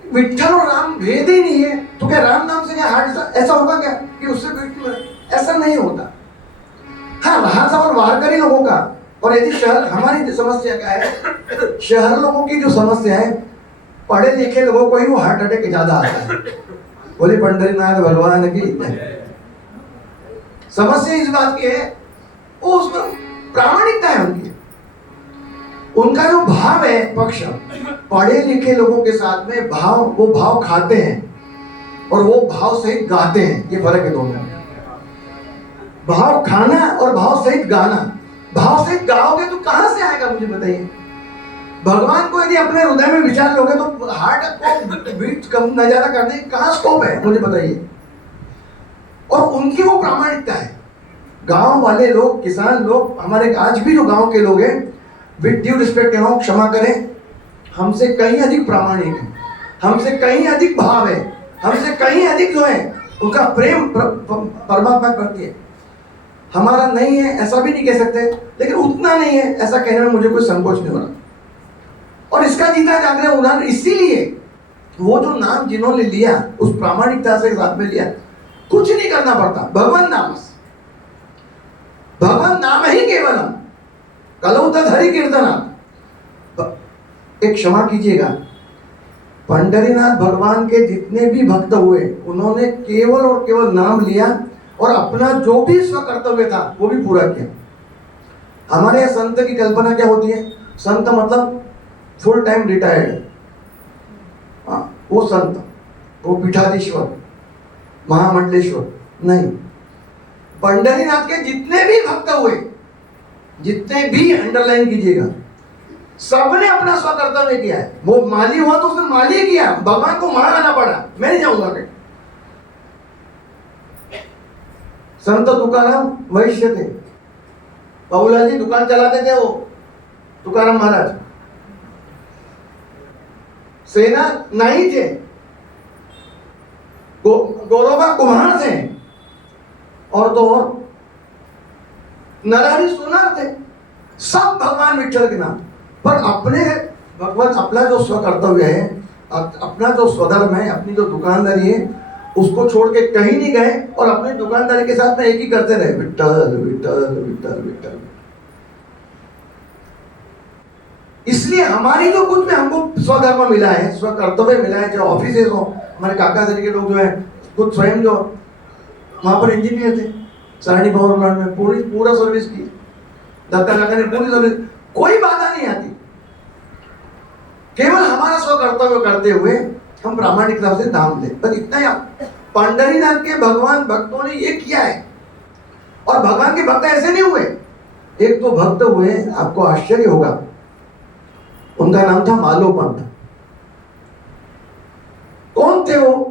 विट्ठल और राम भेद ही नहीं है, तो क्या राम नाम से क्या हार्ट ऐसा होगा क्या कि उससे मृत्यु है? ऐसा नहीं होता। हाँ, वहां सवाल वारकरी लोगों का, और यदि शहर, हमारी समस्या क्या है, शहर लोगों की जो समस्या है, पढ़े लिखे लोगों को ही वो हार्ट अटैक ज्यादा आता है। बोले पंडरीनाथ भगवान की समस्या इस बात की है, वो उसमें प्रामाणिकता है उनकी, उनका जो भाव है पक्ष, पढ़े लिखे लोगों के साथ में भाव, वो भाव खाते हैं, और वो भाव सहित गाते हैं, ये फर्क है दोनों में। भाव खाना और भाव सहित गाना। भाव सहित गाओगे तो कहां से आएगा मुझे बताइए। भगवान को यदि अपने हृदय में विचार लोगे तो हार्ट को बीट कम न ज्यादा करने की कहां स्कोप है मुझे बताइए। और उनकी वो प्रामाणिकता है। गांव वाले लोग, किसान लोग, हमारे आज भी जो गांव के लोग हैं, विद ड्यू रिस्पेक्ट कह रहा हूं, क्षमा करें, हमसे कहीं अधिक प्रामाणिक है, हमसे कहीं अधिक भाव है, हमसे कहीं अधिक जो है उनका प्रेम परमात्मा करती है। हमारा नहीं है ऐसा भी नहीं कह सकते, लेकिन उतना नहीं है ऐसा कहने में मुझे कोई संकोच नहीं हो रहा। और इसका जीता जागरण उदाहरण इसीलिए, वो जो नाम जिन्होंने लिया उस प्रामाणिकता से साथ में लिया, कुछ नहीं करना पड़ता, भगवान नाम, भगवान नाम ही केवलम, कलौ तत् हरि कीर्तना। एक क्षमा कीजिएगा, पंढरीनाथ भगवान के जितने भी भक्त हुए उन्होंने केवल और केवल नाम लिया और अपना जो भी स्वकर्तव्य था वो भी पूरा किया। हमारे यहाँ संत की कल्पना क्या होती है? संत मतलब फुल टाइम रिटायर्ड, वो संत, वो पीठाधीश्वर, महामंडलेश्वर नहीं। पंढरीनाथ के जितने भी भक्त हुए, जितने भी, अंडरलाइन कीजिएगा, सबने अपना स्वकर्तव्य किया है। वो माली हुआ तो उसने माली किया, भगवान को वहां आना पड़ा, मैं नहीं जाऊंगा कहीं। संत तुकाराम वैश्य थे, बाबूलाल जी दुकान चलाते थे, वो तुकाराम महाराज। सेना नहीं थे, गौरवा कुम्हार थे, और तो और नरहरि सोनार थे, सब भगवान विठल के नाम पर। अपने भगवान अपना जो स्वकर्तव्य है, अपना जो स्वधर्म है, अपनी जो दुकानदारी है, उसको छोड़ के कहीं नहीं गए और अपनी दुकानदारी के साथ में एक ही करते रहे, विठल विठल विठल विठल। इसलिए हमारी जो कुछ में हमको स्वधर्म मिला है, स्वकर्तव्य मिला है, चाहे ऑफिसेज हो, हमारे काका श्री के लोग जो है खुद स्वयं जो वहां पर इंजीनियर थे, सरणी पावर प्लांट में पूरा सर्विस की, दत्ता काका ने पूरी सर्विस, कोई बाधा नहीं आती। केवल हमारा स्वकर्तव्य करते हुए हम प्रामाणिकता से नाम दें, बस इतना ही। पंढरीनाथ के भगवान भक्तों ने ये किया है, और भगवान के भक्त ऐसे नहीं हुए। एक तो भक्त हुए, आपको आश्चर्य होगा, उनका नाम था मालो पंत। कौन थे वो?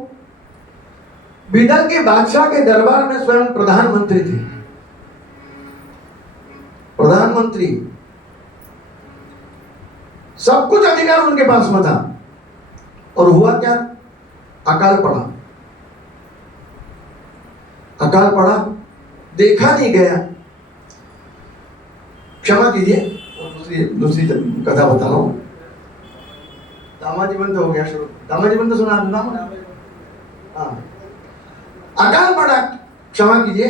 बिदर के बादशाह के दरबार में स्वयं प्रधानमंत्री थे, प्रधानमंत्री, सब कुछ अधिकार उनके पास में था। और हुआ क्या? अकाल पड़ा, अकाल पड़ा, देखा नहीं गया। क्षमा कीजिए, दूसरी कथा बता रहा हूं। दामाजी बंद हो गया शुरू, दामाजी बंद सुना नाम? हाँ, अकाल पड़ा, क्षमा कीजिए,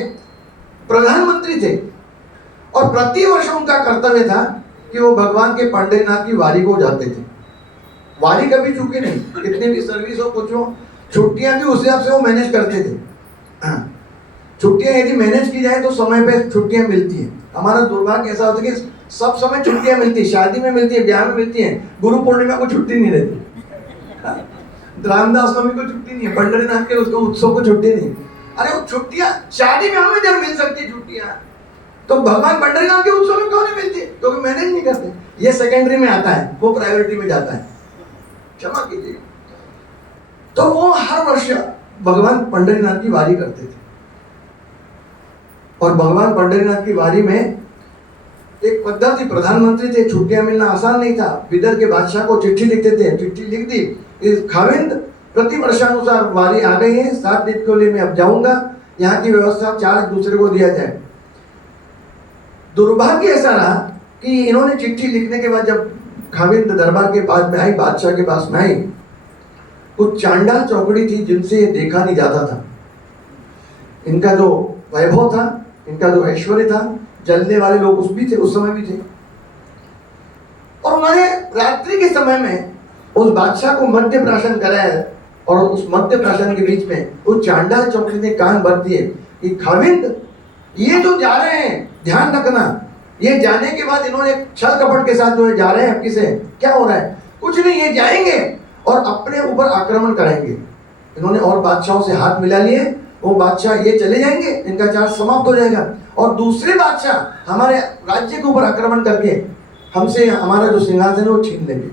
प्रधानमंत्री थे, और प्रति वर्ष उनका कर्तव्य था कि वो भगवान के पंढरीनाथ की वारी को जाते थे। वारी कभी चूके नहीं, कितनी भी सर्विस हो, कुछ हो, छुट्टियां भी उस हिसाब से वो मैनेज करते थे। छुट्टियां यदि मैनेज की जाए तो समय पे छुट्टियां मिलती हैं। हमारा दुर्भाग्य ऐसा होता है कि सब समय छुट्टियां मिलती है, शादी में मिलती है, ब्याह में मिलती है, गुरु पूर्णिमा को छुट्टी नहीं रहती, रामदास स्वामी को छुट्टी नहीं है, पंढरीनाथ के उसको उत्सव को छुट्टी नहीं। अरे वो छुट्टियां शादी में हमें जब मिल सकती है छुट्टियां, तो भगवान पंढरीनाथ के उत्सव में क्यों नहीं मिलती? क्योंकि मैनेज नहीं करते। ये सेकेंडरी में आता है, वो प्रायोरिटी में जाता है, क्षमा कीजिए। तो वो हर वर्ष भगवान पंढरीनाथ की वारी करते थे, और भगवान पंढरीनाथ की वारी में एक पद्धति, प्रधानमंत्री थे, छुट्टियां मिलना आसान नहीं था। बिदर के बादशाह को चिट्ठी लिखते थे, चिट्ठी लिख दी, खाविंद प्रति वर्षानुसार वारी आ गई है, 7 दिन के लिए मैं अब जाऊंगा, यहाँ की व्यवस्था चार्ज दूसरे को दिया जाए। दुर्भाग्य ऐसा रहा कि इन्होंने चिट्ठी लिखने के बाद जब खाविंद दरबार के पास में आई, बादशाह के पास में आई, कुछ चांडाल चौकड़ी थी जिनसे ये देखा नहीं जाता था। इनका जो वैभव था, इनका जो ऐश्वर्य था, जलने वाले लोग उस भी थे, उस समय भी थे। और उन्होंने रात्रि के समय में उस बादशाह को मध्य प्राशन कराया, और उस मध्य प्राशन के बीच में उस चांडाल चौकड़ी ने कान भर दिए कि खाविंद ये जो जा रहे हैं ध्यान रखना, ये जाने के बाद इन्होंने छल कपट के साथ जो है जा रहे हैं, किसे क्या हो रहा है? कुछ नहीं, ये जाएंगे और अपने ऊपर आक्रमण करेंगे, इन्होंने और बादशाहों से हाथ मिला लिए, वो बादशाह ये चले जाएंगे, इनका चार्ज समाप्त हो जाएगा और दूसरे बादशाह हमारे राज्य के ऊपर आक्रमण करके हमसे हमारा जो सिंहासन है वो छीन लेंगे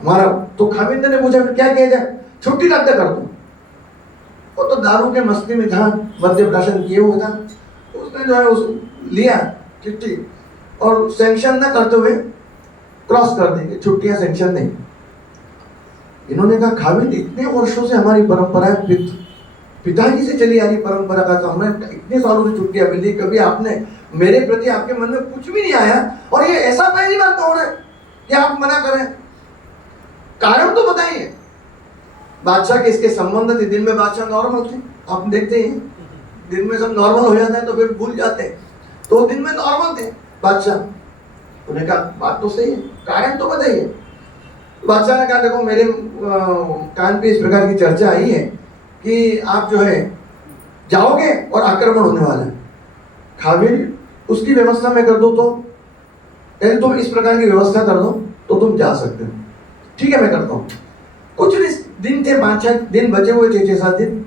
हमारा। तो खामिद ने पूछा फिर क्या किया जाए, छुट्टी रद्द कर दो। वो तो दारू के मस्ती में था, मद्य प्राशन किए हुआ था, उसने जो है उस लिया चिट्ठी और सैंक्शन न करते हुए क्रॉस कर देंगे, छुट्टियां सैंक्शन नहीं। इन्होंने कहा खामिद इतने वर्षों से हमारी परंपरा है, पिताजी से चली आ रही परंपरा का, तो हमने इतने सालों से छुट्टियां मिली, कभी आपने मेरे प्रति आपके मन में कुछ भी नहीं आया और ये ऐसा पहली बार तो हो रहा है कि आप मना करें, कारण तो बताइए। बादशाह के इसके संबंध थे, दिन में बादशाह नॉर्मल थे, आप देखते हैं दिन में सब नॉर्मल हो जाता है तो फिर भूल जाते हैं, तो दिन में नॉर्मल थे बादशाह। उन्होंने कहा बात तो सही है, कारण तो बताइए। बादशाह ने कहा देखो मेरे कान पे इस प्रकार की चर्चा आई है कि आप जो है जाओगे और आक्रमण होने वाला है, खामिद उसकी व्यवस्था मैं कर दूं तो यदि तुम इस प्रकार की व्यवस्था कर दो तो तुम जा सकते हो। ठीक है मैं करता हूँ। कुछ दिन थे, 5-6 दिन बचे हुए थे, 6-7 दिन।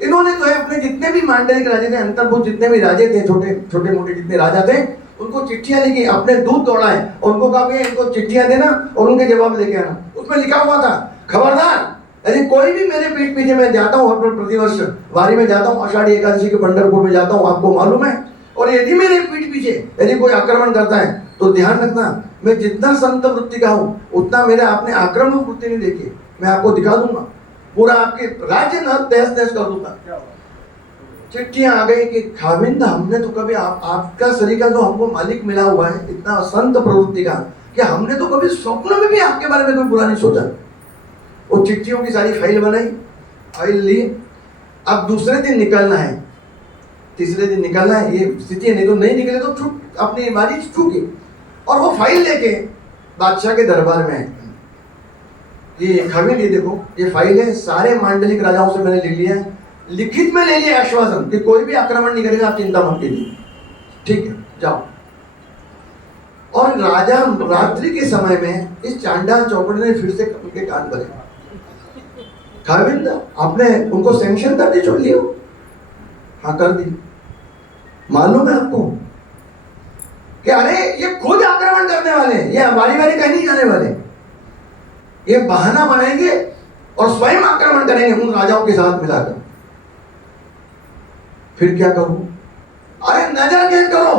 इन्होंने जो है अपने जितने भी मांडलिक राजे थे, अंतर्भूत जितने भी राजे थे, छोटे मोटे जितने राजा थे, उनको चिट्ठियां लिखी, अपने दूत दौड़ाए और उनको कहा भैया इनको चिट्ठियां देना और उनके जवाब लेके आना। उसमें लिखा हुआ था खबरदार यदि कोई भी मेरे पीठ पीछे, मैं जाता हूँ हर प्रतिवर्ष वारी में जाता हूँ, आषाढ़ी एकादशी के पंढरपुर में जाता हूँ, आपको मालूम है, और यदि मेरे पीठ पीछे यदि कोई आक्रमण करता है तो ध्यान रखना मैं जितना संत वृत्ति का हूँ उतना मेरे आपने आक्रमक वृत्ति नहीं देखी, मैं आपको दिखा दूंगा, पूरा आपके राज्य न तहस नहस कर दूंगा। चिट्ठियां आ गई कि खामिद हमने तो कभी आपका सरीका जो हमको मालिक मिला हुआ है इतना संत प्रवृत्ति का, कि हमने तो कभी स्वप्न में भी आपके बारे में कोई बुरा नहीं सोचा। वो चिट्ठियों की सारी फाइल बनाई, फाइल ली, अब दूसरे दिन निकलना है, तीसरे दिन निकलना है, ये स्थिति है, नहीं तो नहीं निकले तो छूट अपनी बारी छूटी। और वो फाइल लेके बादशाह के दरबार में आए कि खामिद ये देखो ये फाइल है, सारे मांडलिक राजाओं से मैंने ले लिया है, लिखित में ले लिया आश्वासन कि कोई भी आक्रमण नहीं करेगा, आप चिंता मत कीजिए, ठीक है जाओ। और राजा रात्रि के समय में इस चांडाल चौपड़ ने फिर से उनके कान भरे, खामिद आपने उनको सैंक्शन कर दी, छोड़ लियो? हाँ कर दी। मालूम है आपको कि अरे ये खुद आक्रमण करने वाले हैं, ये बारी बारी कहीं नहीं जाने वाले, ये बहाना बनाएंगे और स्वयं आक्रमण करेंगे उन राजाओं के साथ मिलाकर। फिर क्या करूं? अरे नजर कैद करो,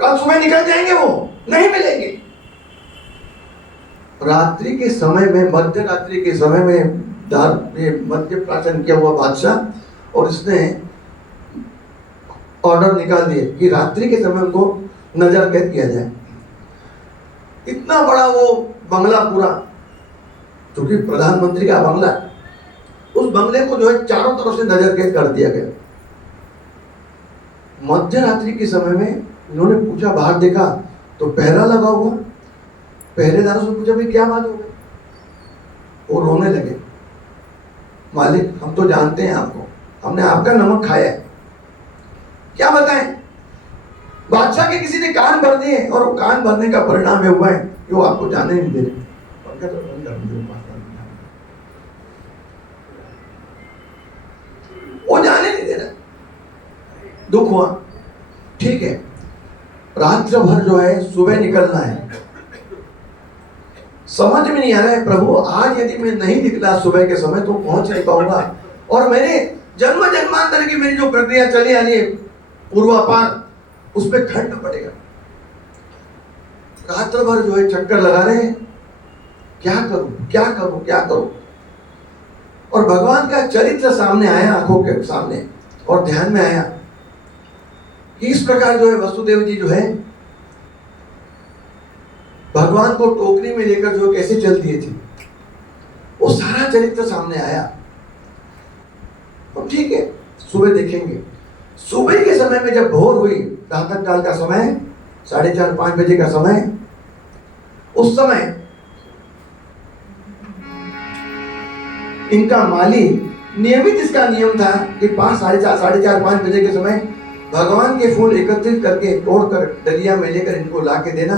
कल सुबह निकल जाएंगे, वो नहीं मिलेंगे। रात्रि के समय में, मध्य रात्रि के समय में मध्य प्राशन किया हुआ बादशाह, और इसने ऑर्डर निकाल दिए कि रात्रि के समय उनको नजर कैद किया जाए। इतना बड़ा वो बंगला पूरा, क्योंकि प्रधानमंत्री का बंगला, उस बंगले को जो है चारों तरफ से नजर कैद कर दिया गया। मध्य रात्रि के समय में इन्होंने पूछा, बाहर देखा तो पहरा लगा हुआ, पहरेदारों से पूछा भाई क्या बात हो गई? वो रोने लगे, मालिक हम तो जानते हैं आपको, हमने आपका नमक खाया है, क्या बताएं? बादशाह के किसी ने कान भर दिए और वो कान भरने का परिणाम ये हुआ है कि वो आपको जाने नहीं दे रहे। वो जाने नहीं दे रहा, दुख हुआ। ठीक है, रात्र भर जो है सुबह निकलना है, समझ में नहीं आ रहा है प्रभु आज यदि मैं नहीं निकला सुबह के समय तो पहुंच नहीं पाऊंगा, और मेरे जन्म जन्मांतर की मेरी जो प्रक्रिया चली आ रही है पूर्वापार, उस पर खंड पड़ेगा। रात्र भर जो है चक्कर लगा रहे हैं, क्या करूं क्या करूं क्या करूं। और भगवान का चरित्र सामने आया, आंखों के सामने, और ध्यान में आया कि इस प्रकार जो है वसुदेव जी जो है भगवान को टोकरी में लेकर जो कैसे चल दिए थे, वो सारा चरित्र सामने आया। और ठीक है सुबह देखेंगे। सुबह के समय में जब भोर हुई, प्रातः काल का समय, 4:30-5 बजे का समय, उस समय इनका माली नियमित, इसका नियम था कि 4:30-5 बजे के समय भगवान के फूल एकत्रित करके तोड़कर डलिया में लेकर इनको ला के देना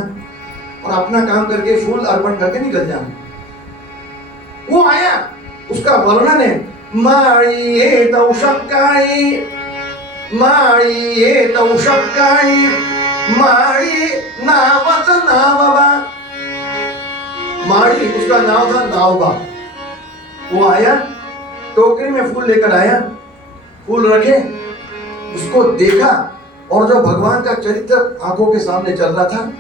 और अपना काम करके फूल अर्पण करके निकल जाना। वो आया, उसका वर्णन है माळी येतौ शक्काळी, माळी येतौ शक्काळी, माळी नावच नावबा। माळी उसका नाम था नावबा। वो आया, टोकरी में फूल लेकर आया, फूल रखे, उसको देखा और जो भगवान का चरित्र आंखों के सामने चल रहा था,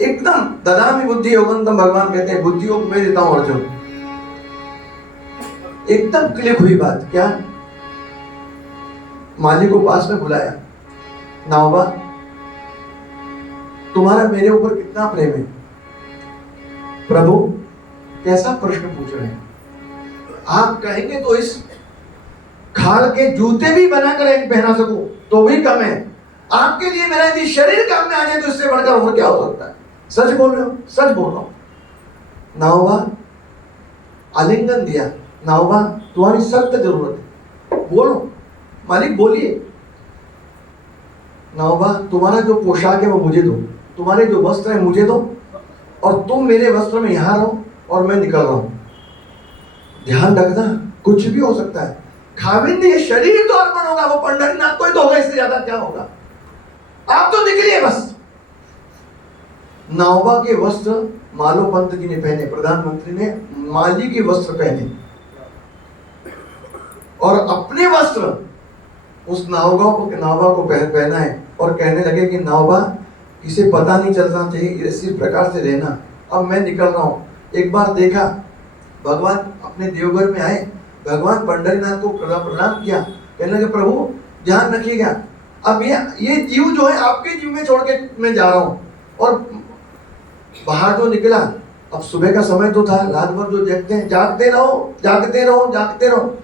एकदम ददामि बुद्धि योगंतम, भगवान कहते हैं बुद्धि योग मैं देता हूं अर्जुन। एकदम क्लिक हुई बात। क्या? माली को पास में बुलाया, नावबा तुम्हारा मेरे ऊपर कितना प्रेम है? प्रभु कैसा प्रश्न पूछ रहे हैं? आप कहेंगे तो इस खाल के जूते भी बनाकर पहना सकूं तो भी कम है। आपके लिए मेरा यदि शरीर काम में आ जाए तो इससे बढ़कर और क्या हो सकता है? सच बोल रहे हो? सच बोल रहा हूं। नावबा आलिंगन दिया। नावबा तुम्हारी सख्त जरूरत है, बोलो मालिक बोलिए। नावबा तुम्हारा जो पोशाक है वो मुझे दो, तुम्हारे जो वस्त्र है मुझे दो, और तुम मेरे वस्त्र में यहां रहो और मैं निकल रहा हूं। ध्यान रखना, कुछ भी हो सकता है। खाविंद ये शरीर तो अर्पण होगा, वो पंढरीनाथ को ही तो होगा, इससे ज्यादा क्या होगा? आप तो निकलिए बस। नावबा के वस्त्र मालो पंत जी ने पहने, प्रधानमंत्री ने माली के वस्त्र पहने और अपने वस्त्र उस नावबा को पहना है और कहने लगे कि नावबा इसे पता नहीं चलना चाहिए, इसी प्रकार से रहना। अब मैं निकल रहा हूं। एक बार देखा भगवान अपने देवघर में आए, भगवान पंढरीनाथ को प्रणाम किया, कहने लगे प्रभु ध्यान रखिएगा, अब ये जीव जो है आपके जीव में छोड़ के मैं जा रहा हूं। और बाहर जो निकला, अब सुबह का समय तो था, रात भर जो जगते हैं, जागते रहो जागते रहो जागते रहो,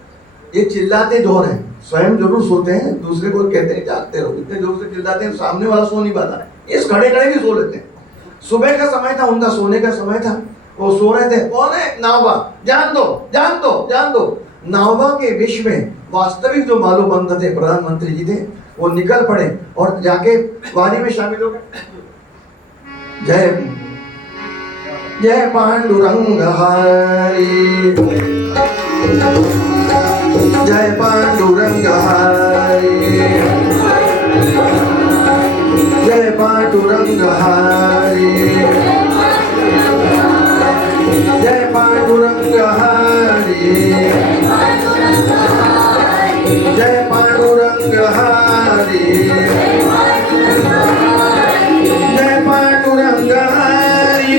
ये चिल्लाते जोर है, स्वयं जरूर सोते हैं, दूसरे को कहते हैं जागते रहो। इतने जोर से चिल्लाते हैं सामने वाला सो नहीं पाता है, इस खड़े खड़े भी सो लेते हैं। सुबह का समय था, उनका सोने का समय था, वो सो रहे थे। कौन है? नावबा। जान दो जान दो जान दो। नावबा के विश्व में वास्तविक जो मालो पंत थे, प्रधानमंत्री जी थे, वो निकल पड़े और जाके वारी में शामिल हो गए। जय जय पांडुरंग हरि, जय पांडुरंग हरि, जय पांडुरंग हरि, जय पांडुरंग हरि, जय पांडुरंग हरि, जय पांडुरंग हरि,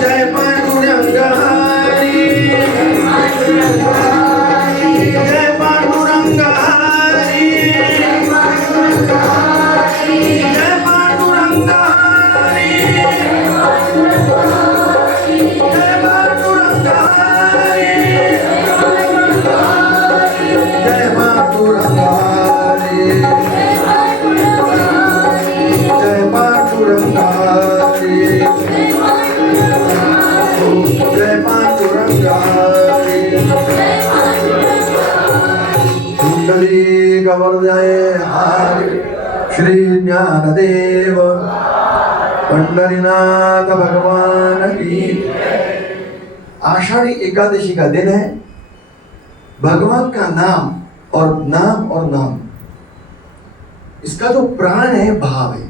जय पांडुरंग हरि, जय पांडुरंग हरि, जय पांडुरंग हरि, जय पांडुरंग हरि, जय पांडुरंग हरि, जय पांडुरंग हरि, जय पांडुरंग हरि। कुंडली गवर्धय हरि, श्री ज्ञानदेव पंढरीनाथ भगवान की। आषाढ़ी एकादशी का दिन है। भगवान का नाम और नाम, इसका जो प्राण है भाव है,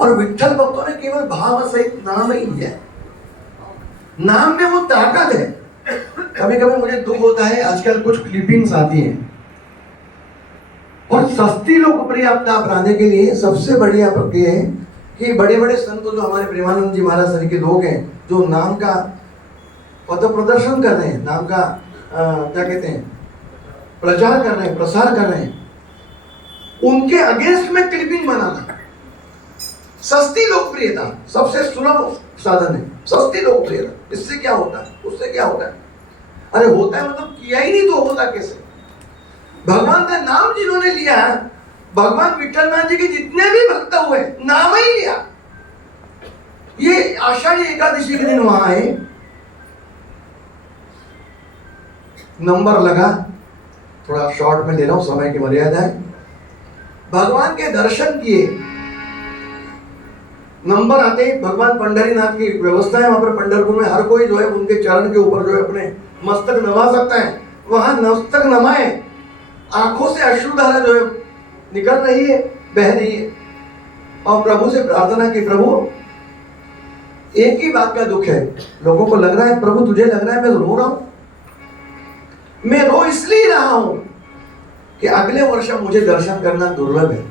और विठ्ठल भक्तों ने केवल भाव सहित नाम ही है। नाम में वो ताकत है। कभी कभी मुझे दुख होता है, आजकल कुछ क्लिपिंग्स आती हैं और सस्ती लोकप्रियता अपनाने के लिए सबसे बढ़िया प्रक्रिया है कि बड़े बड़े संत जो हमारे प्रेमानंद जी महाराज सर के लोग हैं, जो नाम का पथ प्रदर्शन कर रहे हैं, नाम का क्या कहते हैं, प्रचार कर रहे हैं, प्रसार कर रहे हैं, उनके अगेंस्ट में क्लिपिंग बनाना। सस्ती लोकप्रियता सबसे सुलभ साधन है, सस्ती लोकप्रियता। इससे क्या होता है? उससे क्या होता है? अरे होता है मतलब किया ही नहीं तो होता कैसे? भगवान का नाम जिन्होंने लिया, भगवान विठ्ठलनाथ जी के जितने भी भक्त हुए, नाम ही लिया। ये आषाढ़ी एकादशी के दिन वहां है, नंबर लगा, थोड़ा शॉर्ट में ले रहा हूं, समय की मर्यादा है। भगवान के दर्शन किए, नंबर आते ही भगवान पंढरीनाथ की व्यवस्था है वहां पर पंढरपुर में, हर कोई जो है उनके चरण के ऊपर जो है अपने मस्तक नवा सकता है। वहां मस्तक नमाए, आंखों से अश्रुधारा जो है निकल रही है, बह रही है, और प्रभु से प्रार्थना की, प्रभु एक ही बात का दुख है, लोगों को लग रहा है प्रभु तुझे लग रहा है मैं रो रहा हूं, मैं रो इसलिए रहा हूं कि अगले वर्ष मुझे दर्शन करना दुर्लभ है।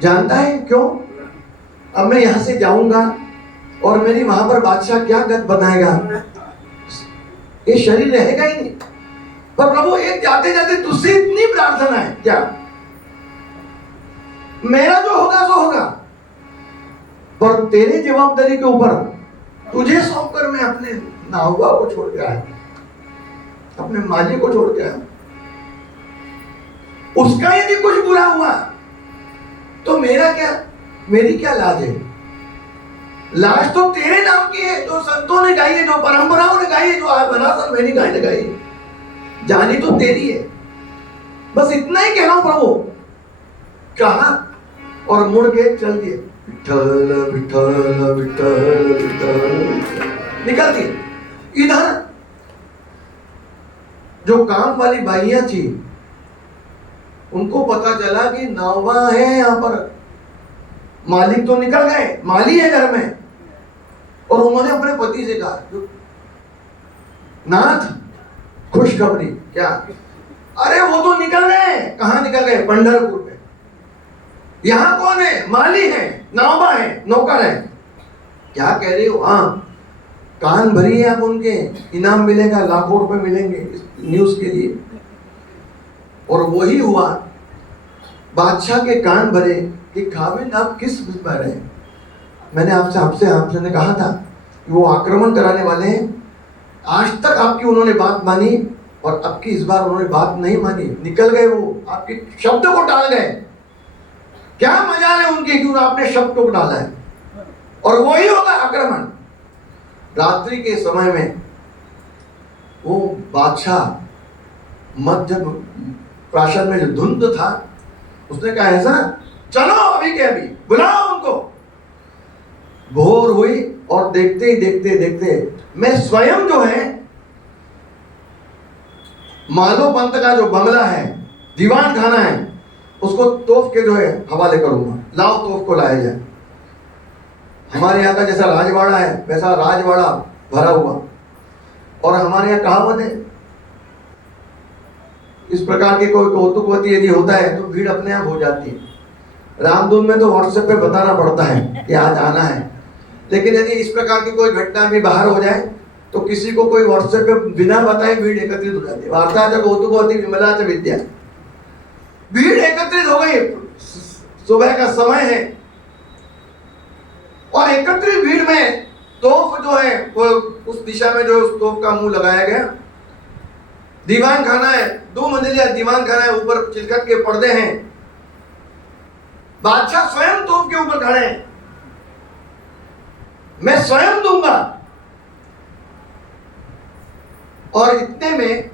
जानता है क्यों? अब मैं यहां से जाऊंगा और मेरी वहां पर बादशाह क्या गत बनाएगा, ये शरीर रहेगा ही नहीं। पर प्रभु एक जाते जाते तुझसे इतनी प्रार्थना है, क्या मेरा जो होगा सो होगा, पर तेरी जवाबदारी के ऊपर तुझे सौंपकर मैं अपने नाहुआ को छोड़ के आया, अपने माली को छोड़ के आया। उसका यदि कुछ बुरा हुआ तो मेरा क्या, मेरी क्या लाज है? लाज तो तेरे नाम की है, जो संतों ने गाई है, जो परंपराओं ने गाई है, जो बनासन मैंने गाई लगाई है, जानी तो तेरी है। बस इतना ही कह रहा हूं प्रभु, कहा और मुड़ के चल दिए, विठ्ठल विठ्ठल विठ्ठल विठ्ठल निकल दिए। इधर जो काम वाली बाइयां थी उनको पता चला कि नावा है यहां पर, मालिक तो निकल गए, माली है घर में, और उन्होंने अपने पति से कहा, नाथ खुशखबरी, क्या? अरे वो तो निकल गए। कहां निकल गए? पंढरपुर में। यहां कौन है? माली है, नावा है, नौकर है। क्या कह रही हो? हाँ, कान भरी है, आप उनके इनाम मिलेगा, लाखों रुपए मिलेंगे इस न्यूज के लिए। और वही हुआ, बादशाह के कान भरे कि खाविंद आप किस पर है? मैंने आपसे ने कहा था कि वो आक्रमण कराने वाले हैं। आज तक आपकी उन्होंने बात मानी और अब की इस बार उन्होंने बात नहीं मानी, निकल गए, वो आपके शब्द को टाल गए। क्या मजाल है उनकी कि आपने शब्द को डाला है, और वही होगा आक्रमण। रात्रि के समय में वो बादशाह मत जब प्रासाद में जो धुंध था, उसने कहा ऐसा, चलो अभी के अभी बुलाओ उनको। भोर हुई और देखते ही देखते देखते मैं स्वयं जो है माधव पंत का जो बंगला है, दीवान खाना है, उसको तोफ के जो है हवाले करूंगा। लाओ तोफ को लाया जाए। हमारे यहाँ का जैसा राजवाड़ा है वैसा राजवाड़ा भरा हुआ, और हमारे यहाँ कहावत है, इस प्रकार के कोई कौतुकवती यदि होता है तो भीड़ अपने आप हो जाती है। रामधुन में तो व्हाट्सएप पे बताना पड़ता है कि आज आना है, लेकिन यदि इस प्रकार की कोई घटना भी बाहर हो जाए तो किसी को कोई व्हाट्सएप पे बिना बताए भीड़ एकत्रित हो जाती है। वार्ता च कौतुकवती विमला च विद्या, भीड़ एकत्रित हो गई, सुबह का समय है, और एकत्रित भीड़ में तोफ जो है वो उस दिशा में जो उस तोफ का मुंह लगाया गया। दीवान खाना है, 2 मंजिला दीवान खाना है, ऊपर चिलखत के पर्दे हैं, बादशाह स्वयं तोफ के ऊपर खड़े हैं, मैं स्वयं दूंगा। और इतने में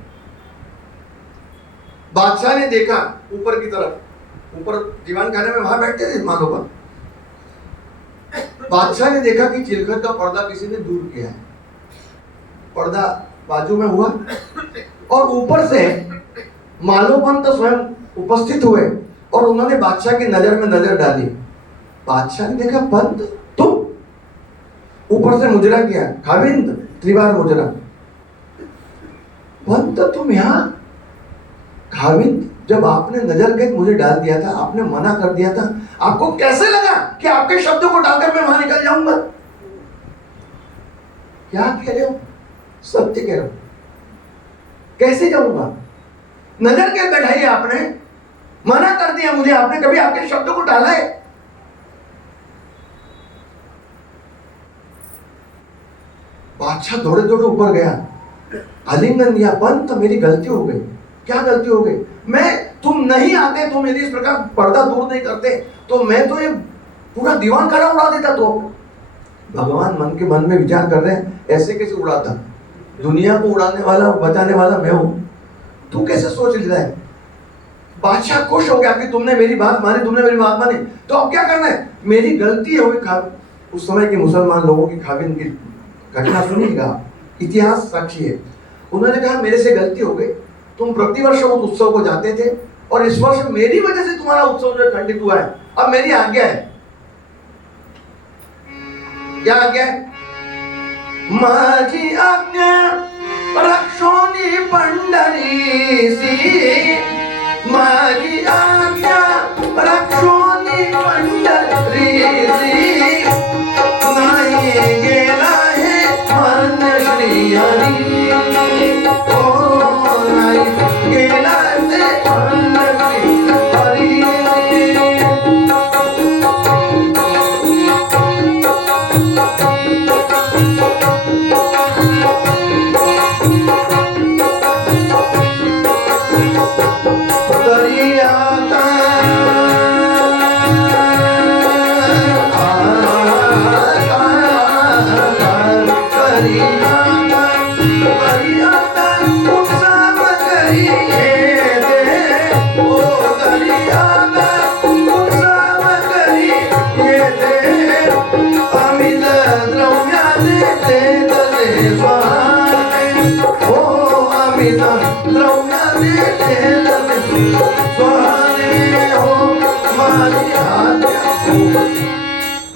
बादशाह ने देखा ऊपर की तरफ, ऊपर दीवान खाने में वहां बैठते थे मानो पर, बादशाह ने देखा कि चिलखत का पर्दा किसी ने दूर किया है। पर्दा बाजू में हुआ और ऊपर से मालोपंत स्वयं उपस्थित हुए और उन्होंने बादशाह की नजर में नजर डाली। बादशाह ने देखा, पंत तुम? ऊपर से मुजरा किया, खाविंद, त्रिवार मुजरा। पंत तुम यहां? खाविंद, जब आपने नजर कैद मुझे डाल दिया था, आपने मना कर दिया था, आपको कैसे लगा कि आपके शब्दों को डालकर मैं वहां निकल जाऊंगा? क्या कह रहे हो? सत्य कह रहे हो। कैसे जाऊंगा? नजर कैद बैठाई आपने, मना कर दिया मुझे आपने, कभी आपके शब्दों को डाला है? बादशाह दौड़े दौड़े ऊपर गया, आलिंगन दिया, पंत मेरी गलती हो गई। क्या गलती हो गई? तुम नहीं आते, तुम यदि इस प्रकार पर्दा दूर नहीं करते तो मैं तो ये पूरा दीवान खाना उड़ा देता। तो भगवान मन में विचार कर रहे हैं, ऐसे कैसे उड़ाता? दुनिया को उड़ाने वाला, बचाने वाला मैं हूं, तू कैसे सोच लेता है? बादशाह खुश हो गया कि तुमने मेरी बात मानी, तुमने मेरी बात मानी, तो अब क्या करना है? मेरी गलती है हुई। उस समय के मुसलमान लोगों की खाविन की घटना सुनिएगा, इतिहास साक्षी है। उन्होंने कहा मेरे से गलती हो गई, तुम प्रतिवर्ष उस उत्सव को जाते थे और इस वर्ष मेरी वजह से तुम्हारा उत्सव जो खंडित हुआ है। अब मेरी आज्ञा है। क्या आज्ञा है? माझी आज्ञा रक्षोनी पंढरीसी, माझी आज्ञा रक्षोनी पंढरीसी, नाही गेला हे मन श्री हरी, ओ नाही गेला ते मन श्री हरी।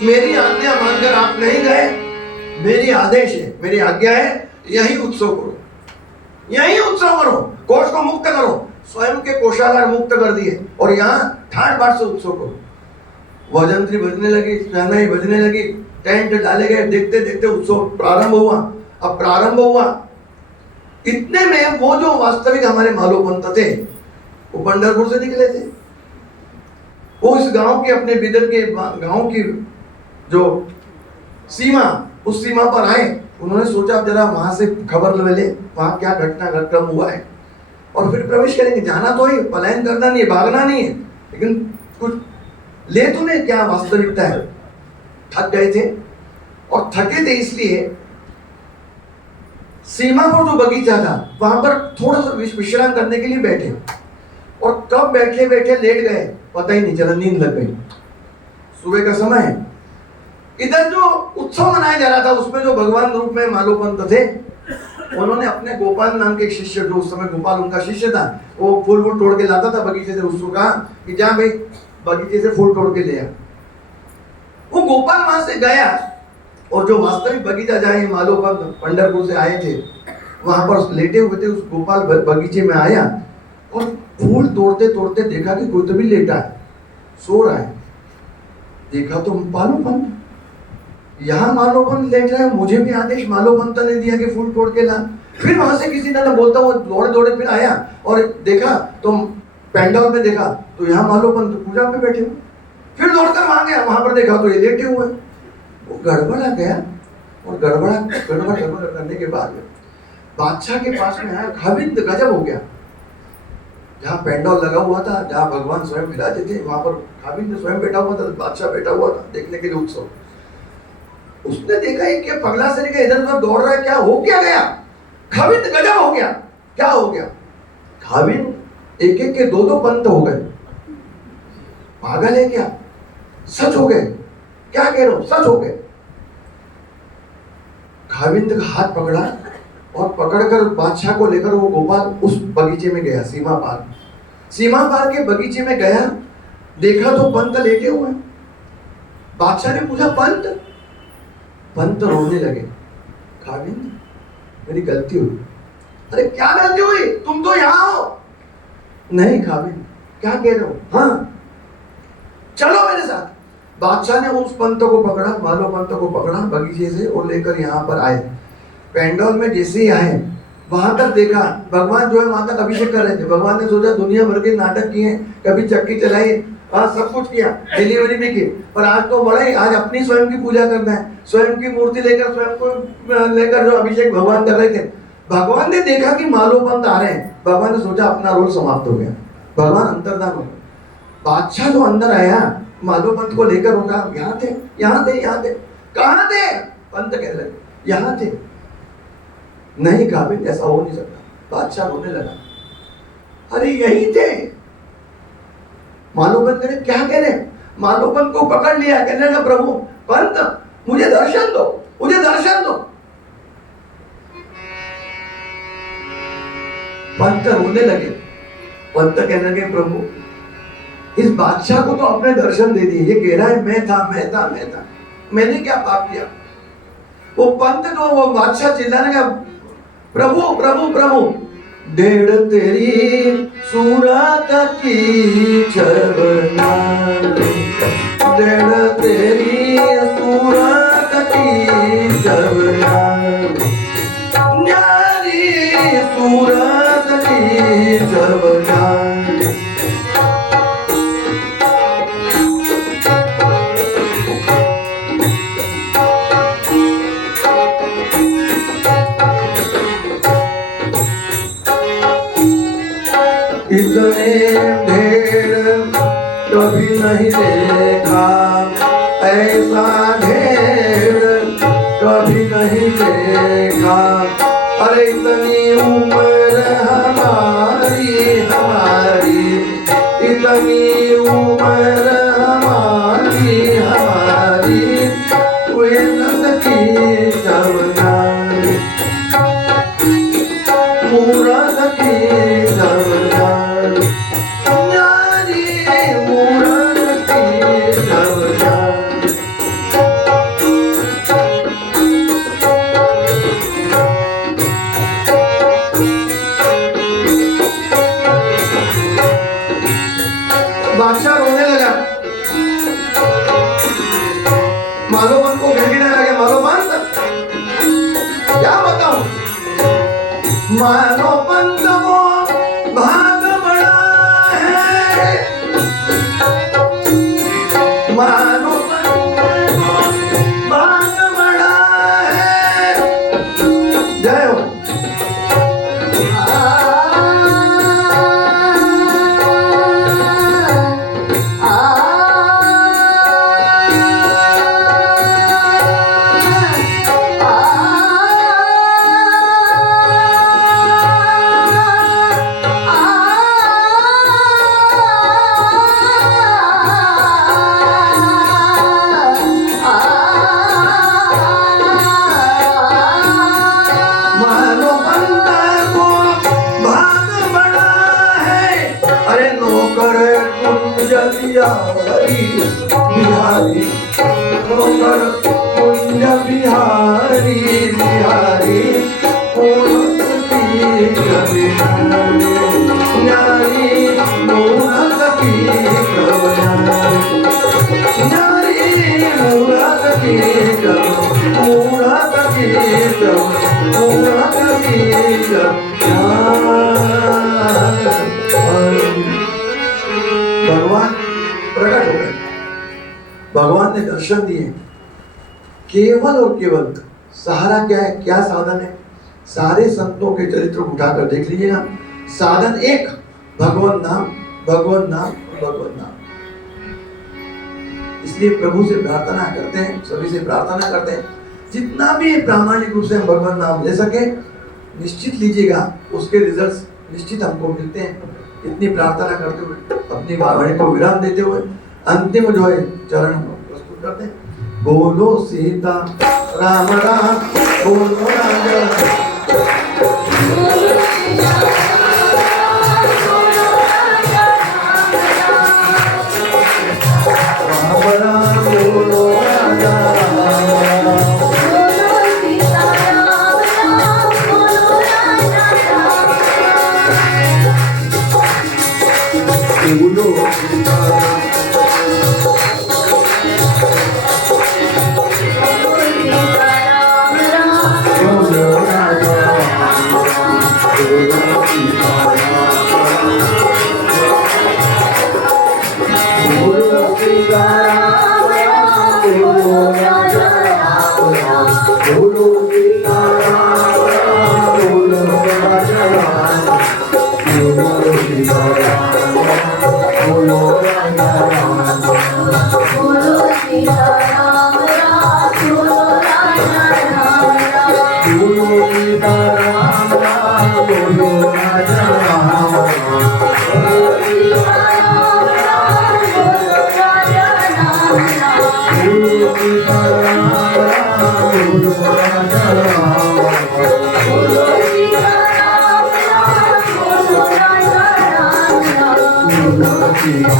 मेरी आज्ञा मानकर आप नहीं गए, मेरी आदेश है, मेरी आज्ञा है, यही उत्सव करो, यही उत्सव करो, कोष को मुक्त करो। स्वयं के कोषागार मुक्त कर दिए और यहाँ ठाट बाट से उत्सव करो। भजंत्री बजने लगी, शहनाई बजने लगी, टेंट डाले गए, देखते देखते उत्सव प्रारंभ हुआ। अब प्रारंभ हुआ, इतने में वो जो वास्तविक हमारे मालोपंत थे वो पंढरपुर से निकले थे। वो इस गांव के, अपने बिदर के गांव की जो सीमा, उस सीमा पर आए। उन्होंने सोचा जरा वहां से खबर ले ले, वहां क्या घटनाक्रम हुआ है और फिर प्रवेश करेंगे। जाना तो ही, पलायन करना नहीं है, भागना नहीं है, लेकिन कुछ ले तो नहीं, क्या वास्तविकता है। थक गए थे और थके थे इसलिए सीमा पर जो बगीचा था वहां पर थोड़ा सा विश्राम करने के लिए बैठे और कब बैठे बैठे लेट गए पता ही नहीं चला, नींद लग गई। सुबह का समय है। इधर जो उत्सव मनाया जा रहा था उसमें जो भगवान रूप में मालोपंत थे, उन्होंने अपने गोपाल नाम के एक शिष्य, जो उस समय गोपाल उनका शिष्य था, वो फूल वूल तोड़ के लाता था बगीचे से, उसको कहा कि जा भाई बगीचे से फूल तोड़ के ले आ। वो गोपाल वहां से गया और जो वास्तविक बगीचा जहाँ मालोपंत पंढरपुर से आए थे वहां पर लेटे हुए थे, उस गोपाल बगीचे में आया और फूल तोड़ते तोड़ते देखा कि कोई तो भी लेटा है, सो रहा है। देखा तो मालोपंत, यहाँ मालोपंत लेट रहा है, मुझे भी आदेश मालोपंत ने दिया कि फूल तोड़ के ला। फिर वहां से किसी ने बोलता वो दौड़े दौड़े फिर आया और देखा तो पेंडॉल में देखा तो यहाँ मालोपंत पूजा में बैठे हुए। फिर दौड़कर वहां गया, वहां पर देखा तो ये लेटे हुए। वो गड़बड़ा गया और गड़बड़ करने के बाद बादशाह के पास में आया। खाविंद गजब हो गया। जहाँ पेंडॉल लगा हुआ था, जहाँ भगवान स्वयं विराजे थे, वहां पर खाविंद स्वयं बैठा हुआ था, बादशाह बैठा हुआ था देखने के लिए उत्सव। उसने देखा कि क्या पगला से निकल इधर उधर दौड़ रहा है, क्या हो क्या गया? खाविंद गजब हो गया। क्या हो गया? खाविंद एक एक के दो पंथ हो गए। पागल है क्या? सच हो गए? क्या कह रहे हो? सच हो गए। खाविंद का हाथ पकड़ा और पकड़कर बादशाह को लेकर वो गोपाल उस बगीचे में गया। सीमा पार के बगीचे में गया, देखा तो पंत लेटे हुए। बादशाह ने पूछा पंत रोने लगे। खाविंद मेरी गलती हुई। अरे क्या गलती हुई? तुम तो यहाँ हो। नहीं खाविंद, क्या कह रहे हो? हाँ चलो मेरे साथ। बादशाह ने उस पंत को पकड़ा, मालोपंत को पकड़ा बगीचे से और लेकर यहाँ पर आए। पेंडॉल में जैसे ही आए वहां तक देखा भगवान जो है वहां तक अभिषेक कर रहे थे। भगवान ने सोचा दुनिया भर के नाटक किए, कभी चक्की चलाई, सब कुछ किया, डिलीवरी भी की, पर आज तो बड़ा ही, आज अपनी स्वयं की पूजा करना है। स्वयं की मूर्ति लेकर, स्वयं को लेकर जो अभिषेक भगवान कर रहे थे। भगवान ने देखा कि मालोपंत आ रहे हैं, भगवान ने सोचा अपना रोल समाप्त हो गया। भगवान अंतर्धान हो गया। बादशाह जो अंदर आया मालोपंत को लेकर होगा, यहाँ थे, यहाँ थे, यहाँ थे। कहाँ थे? पंत कह रहे यहाँ थे। नहीं खाविंद, ऐसा हो नहीं सकता। बादशाह रोने लगा। अरे यही थे, मालोपंत ने क्या कह रहे, मालोपंत को पकड़ लिया, कहने लगा प्रभु पंत मुझे दर्शन दो, मुझे दर्शन दो। पंत रोने लगे, पंत कहने लगे प्रभु इस बादशाह को तो अपने दर्शन दे दिए, ये कह रहा है मैं था मैं था मैं था, मैंने क्या पाप किया। वो पंत जो वो बादशाह चिल्लाने का प्रभु प्रभु प्रभु डेढ़ तेरी सूरत की छवना, डेढ़ तेरी सूरत की छवना, न्यारी सूरत की छवना। इतने ढेर कभी नहीं देखा, ऐसा ढेर कभी नहीं देखा। अरे इतनी उम्र हमारी हमारी, इतनी उम्र हमारी हमारी, वे नंद की छवना, मूरत की छवना, न्यारी मूरत की छवना। बादशाह रोने लगा, मालोपंत को गिड़गिड़ाने लगे, मालोपंत क्या बताऊं, मालोपंत को भाग बड़ा है, मालोपंत को भाग बड़ा है। जय हो। बिहारी बिहारी नौकर कुंज बिहारी बिहारी, न्यारी मूरत की छवना, न्यारी मूरत की छवना, मूरत की छवना, मूरत की छवना। भगवान प्रकट हो गए, भगवान ने दर्शन दिए। केवल और केवल सहारा क्या है, क्या साधन है? सारे संतों के चरित्र उठाकर देख लीजिएगा, साधन एक, भगवान नाम भगवान नाम भगवान नाम। इसलिए प्रभु से प्रार्थना करते हैं, सभी से प्रार्थना करते हैं, जितना भी प्रामाणिक रूप से हम भगवान नाम ले सके, निश्चित लीजिएगा उसके रिजल्ट निश्चित हमको मिलते हैं। इतनी प्रार्थना करते हुए, अपनी वाणी को विराम देते हुए, अंतिम जो है चरण प्रस्तुत करते हैं। बोलो सीता राम राम, बोलो राजा राम राम, बोलो राजा बोलो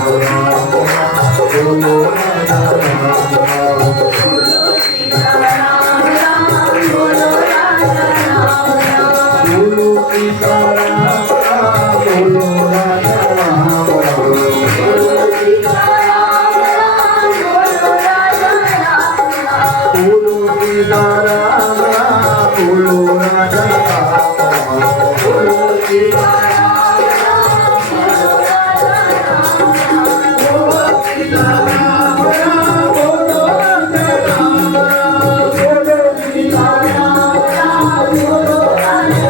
बोलो राजा राम राम। बोलो राजा राम राम। बोलो सीता राम राम, बोलो राजा राम राम। बोलो सीता राम राम। बोलो राजा राम राम। बोलो सीता राम राम, बोलो राजा राम राम। बोलो सीता राम राम। बोलो राजा राम राम। बोलो सीता राम राम, बोलो राजा राम राम। बोलो सीता राम राम। बोलो राजा राम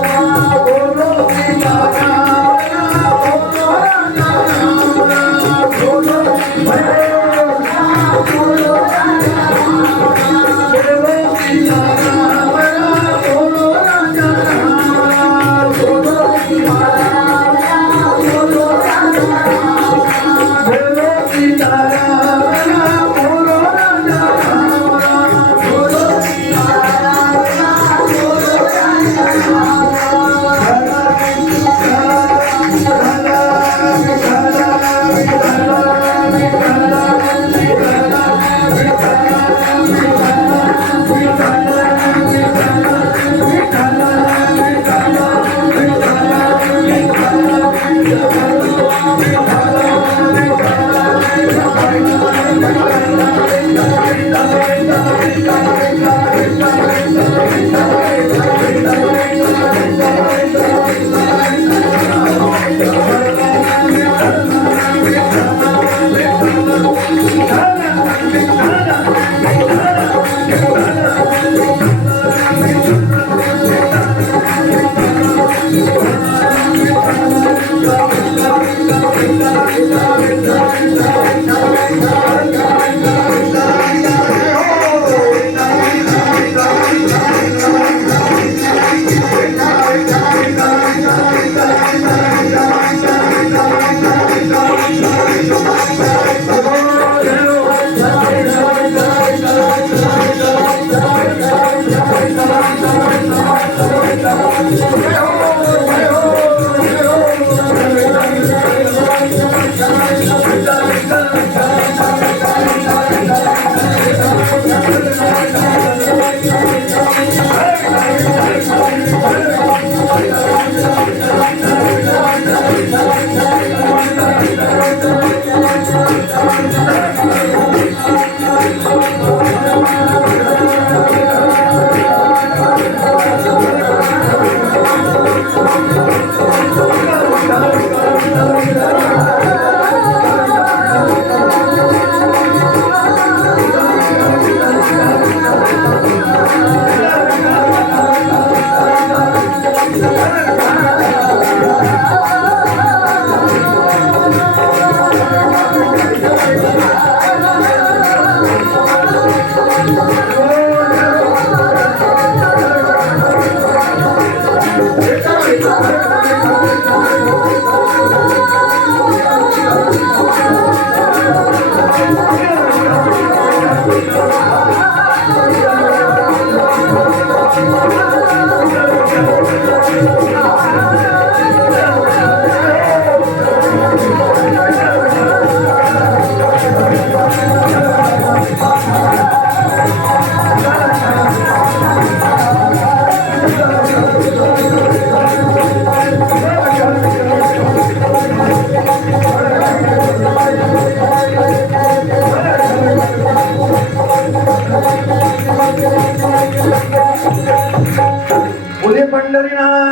राम। बोलो सीता राम राम, बोलो राजा राम राम। बोलो भैरव राम। बोलो राजा राम राम। बोलो सीता राम राम, बोलो राजा राम राम। बोलो सीता राम राम। बोलो राजा राम राम। बोलो सीता राम राम, बोलो राजा राम राम। बोलो सीता राम राम। बोलो राजा राम राम। बोले पंढरीनाथ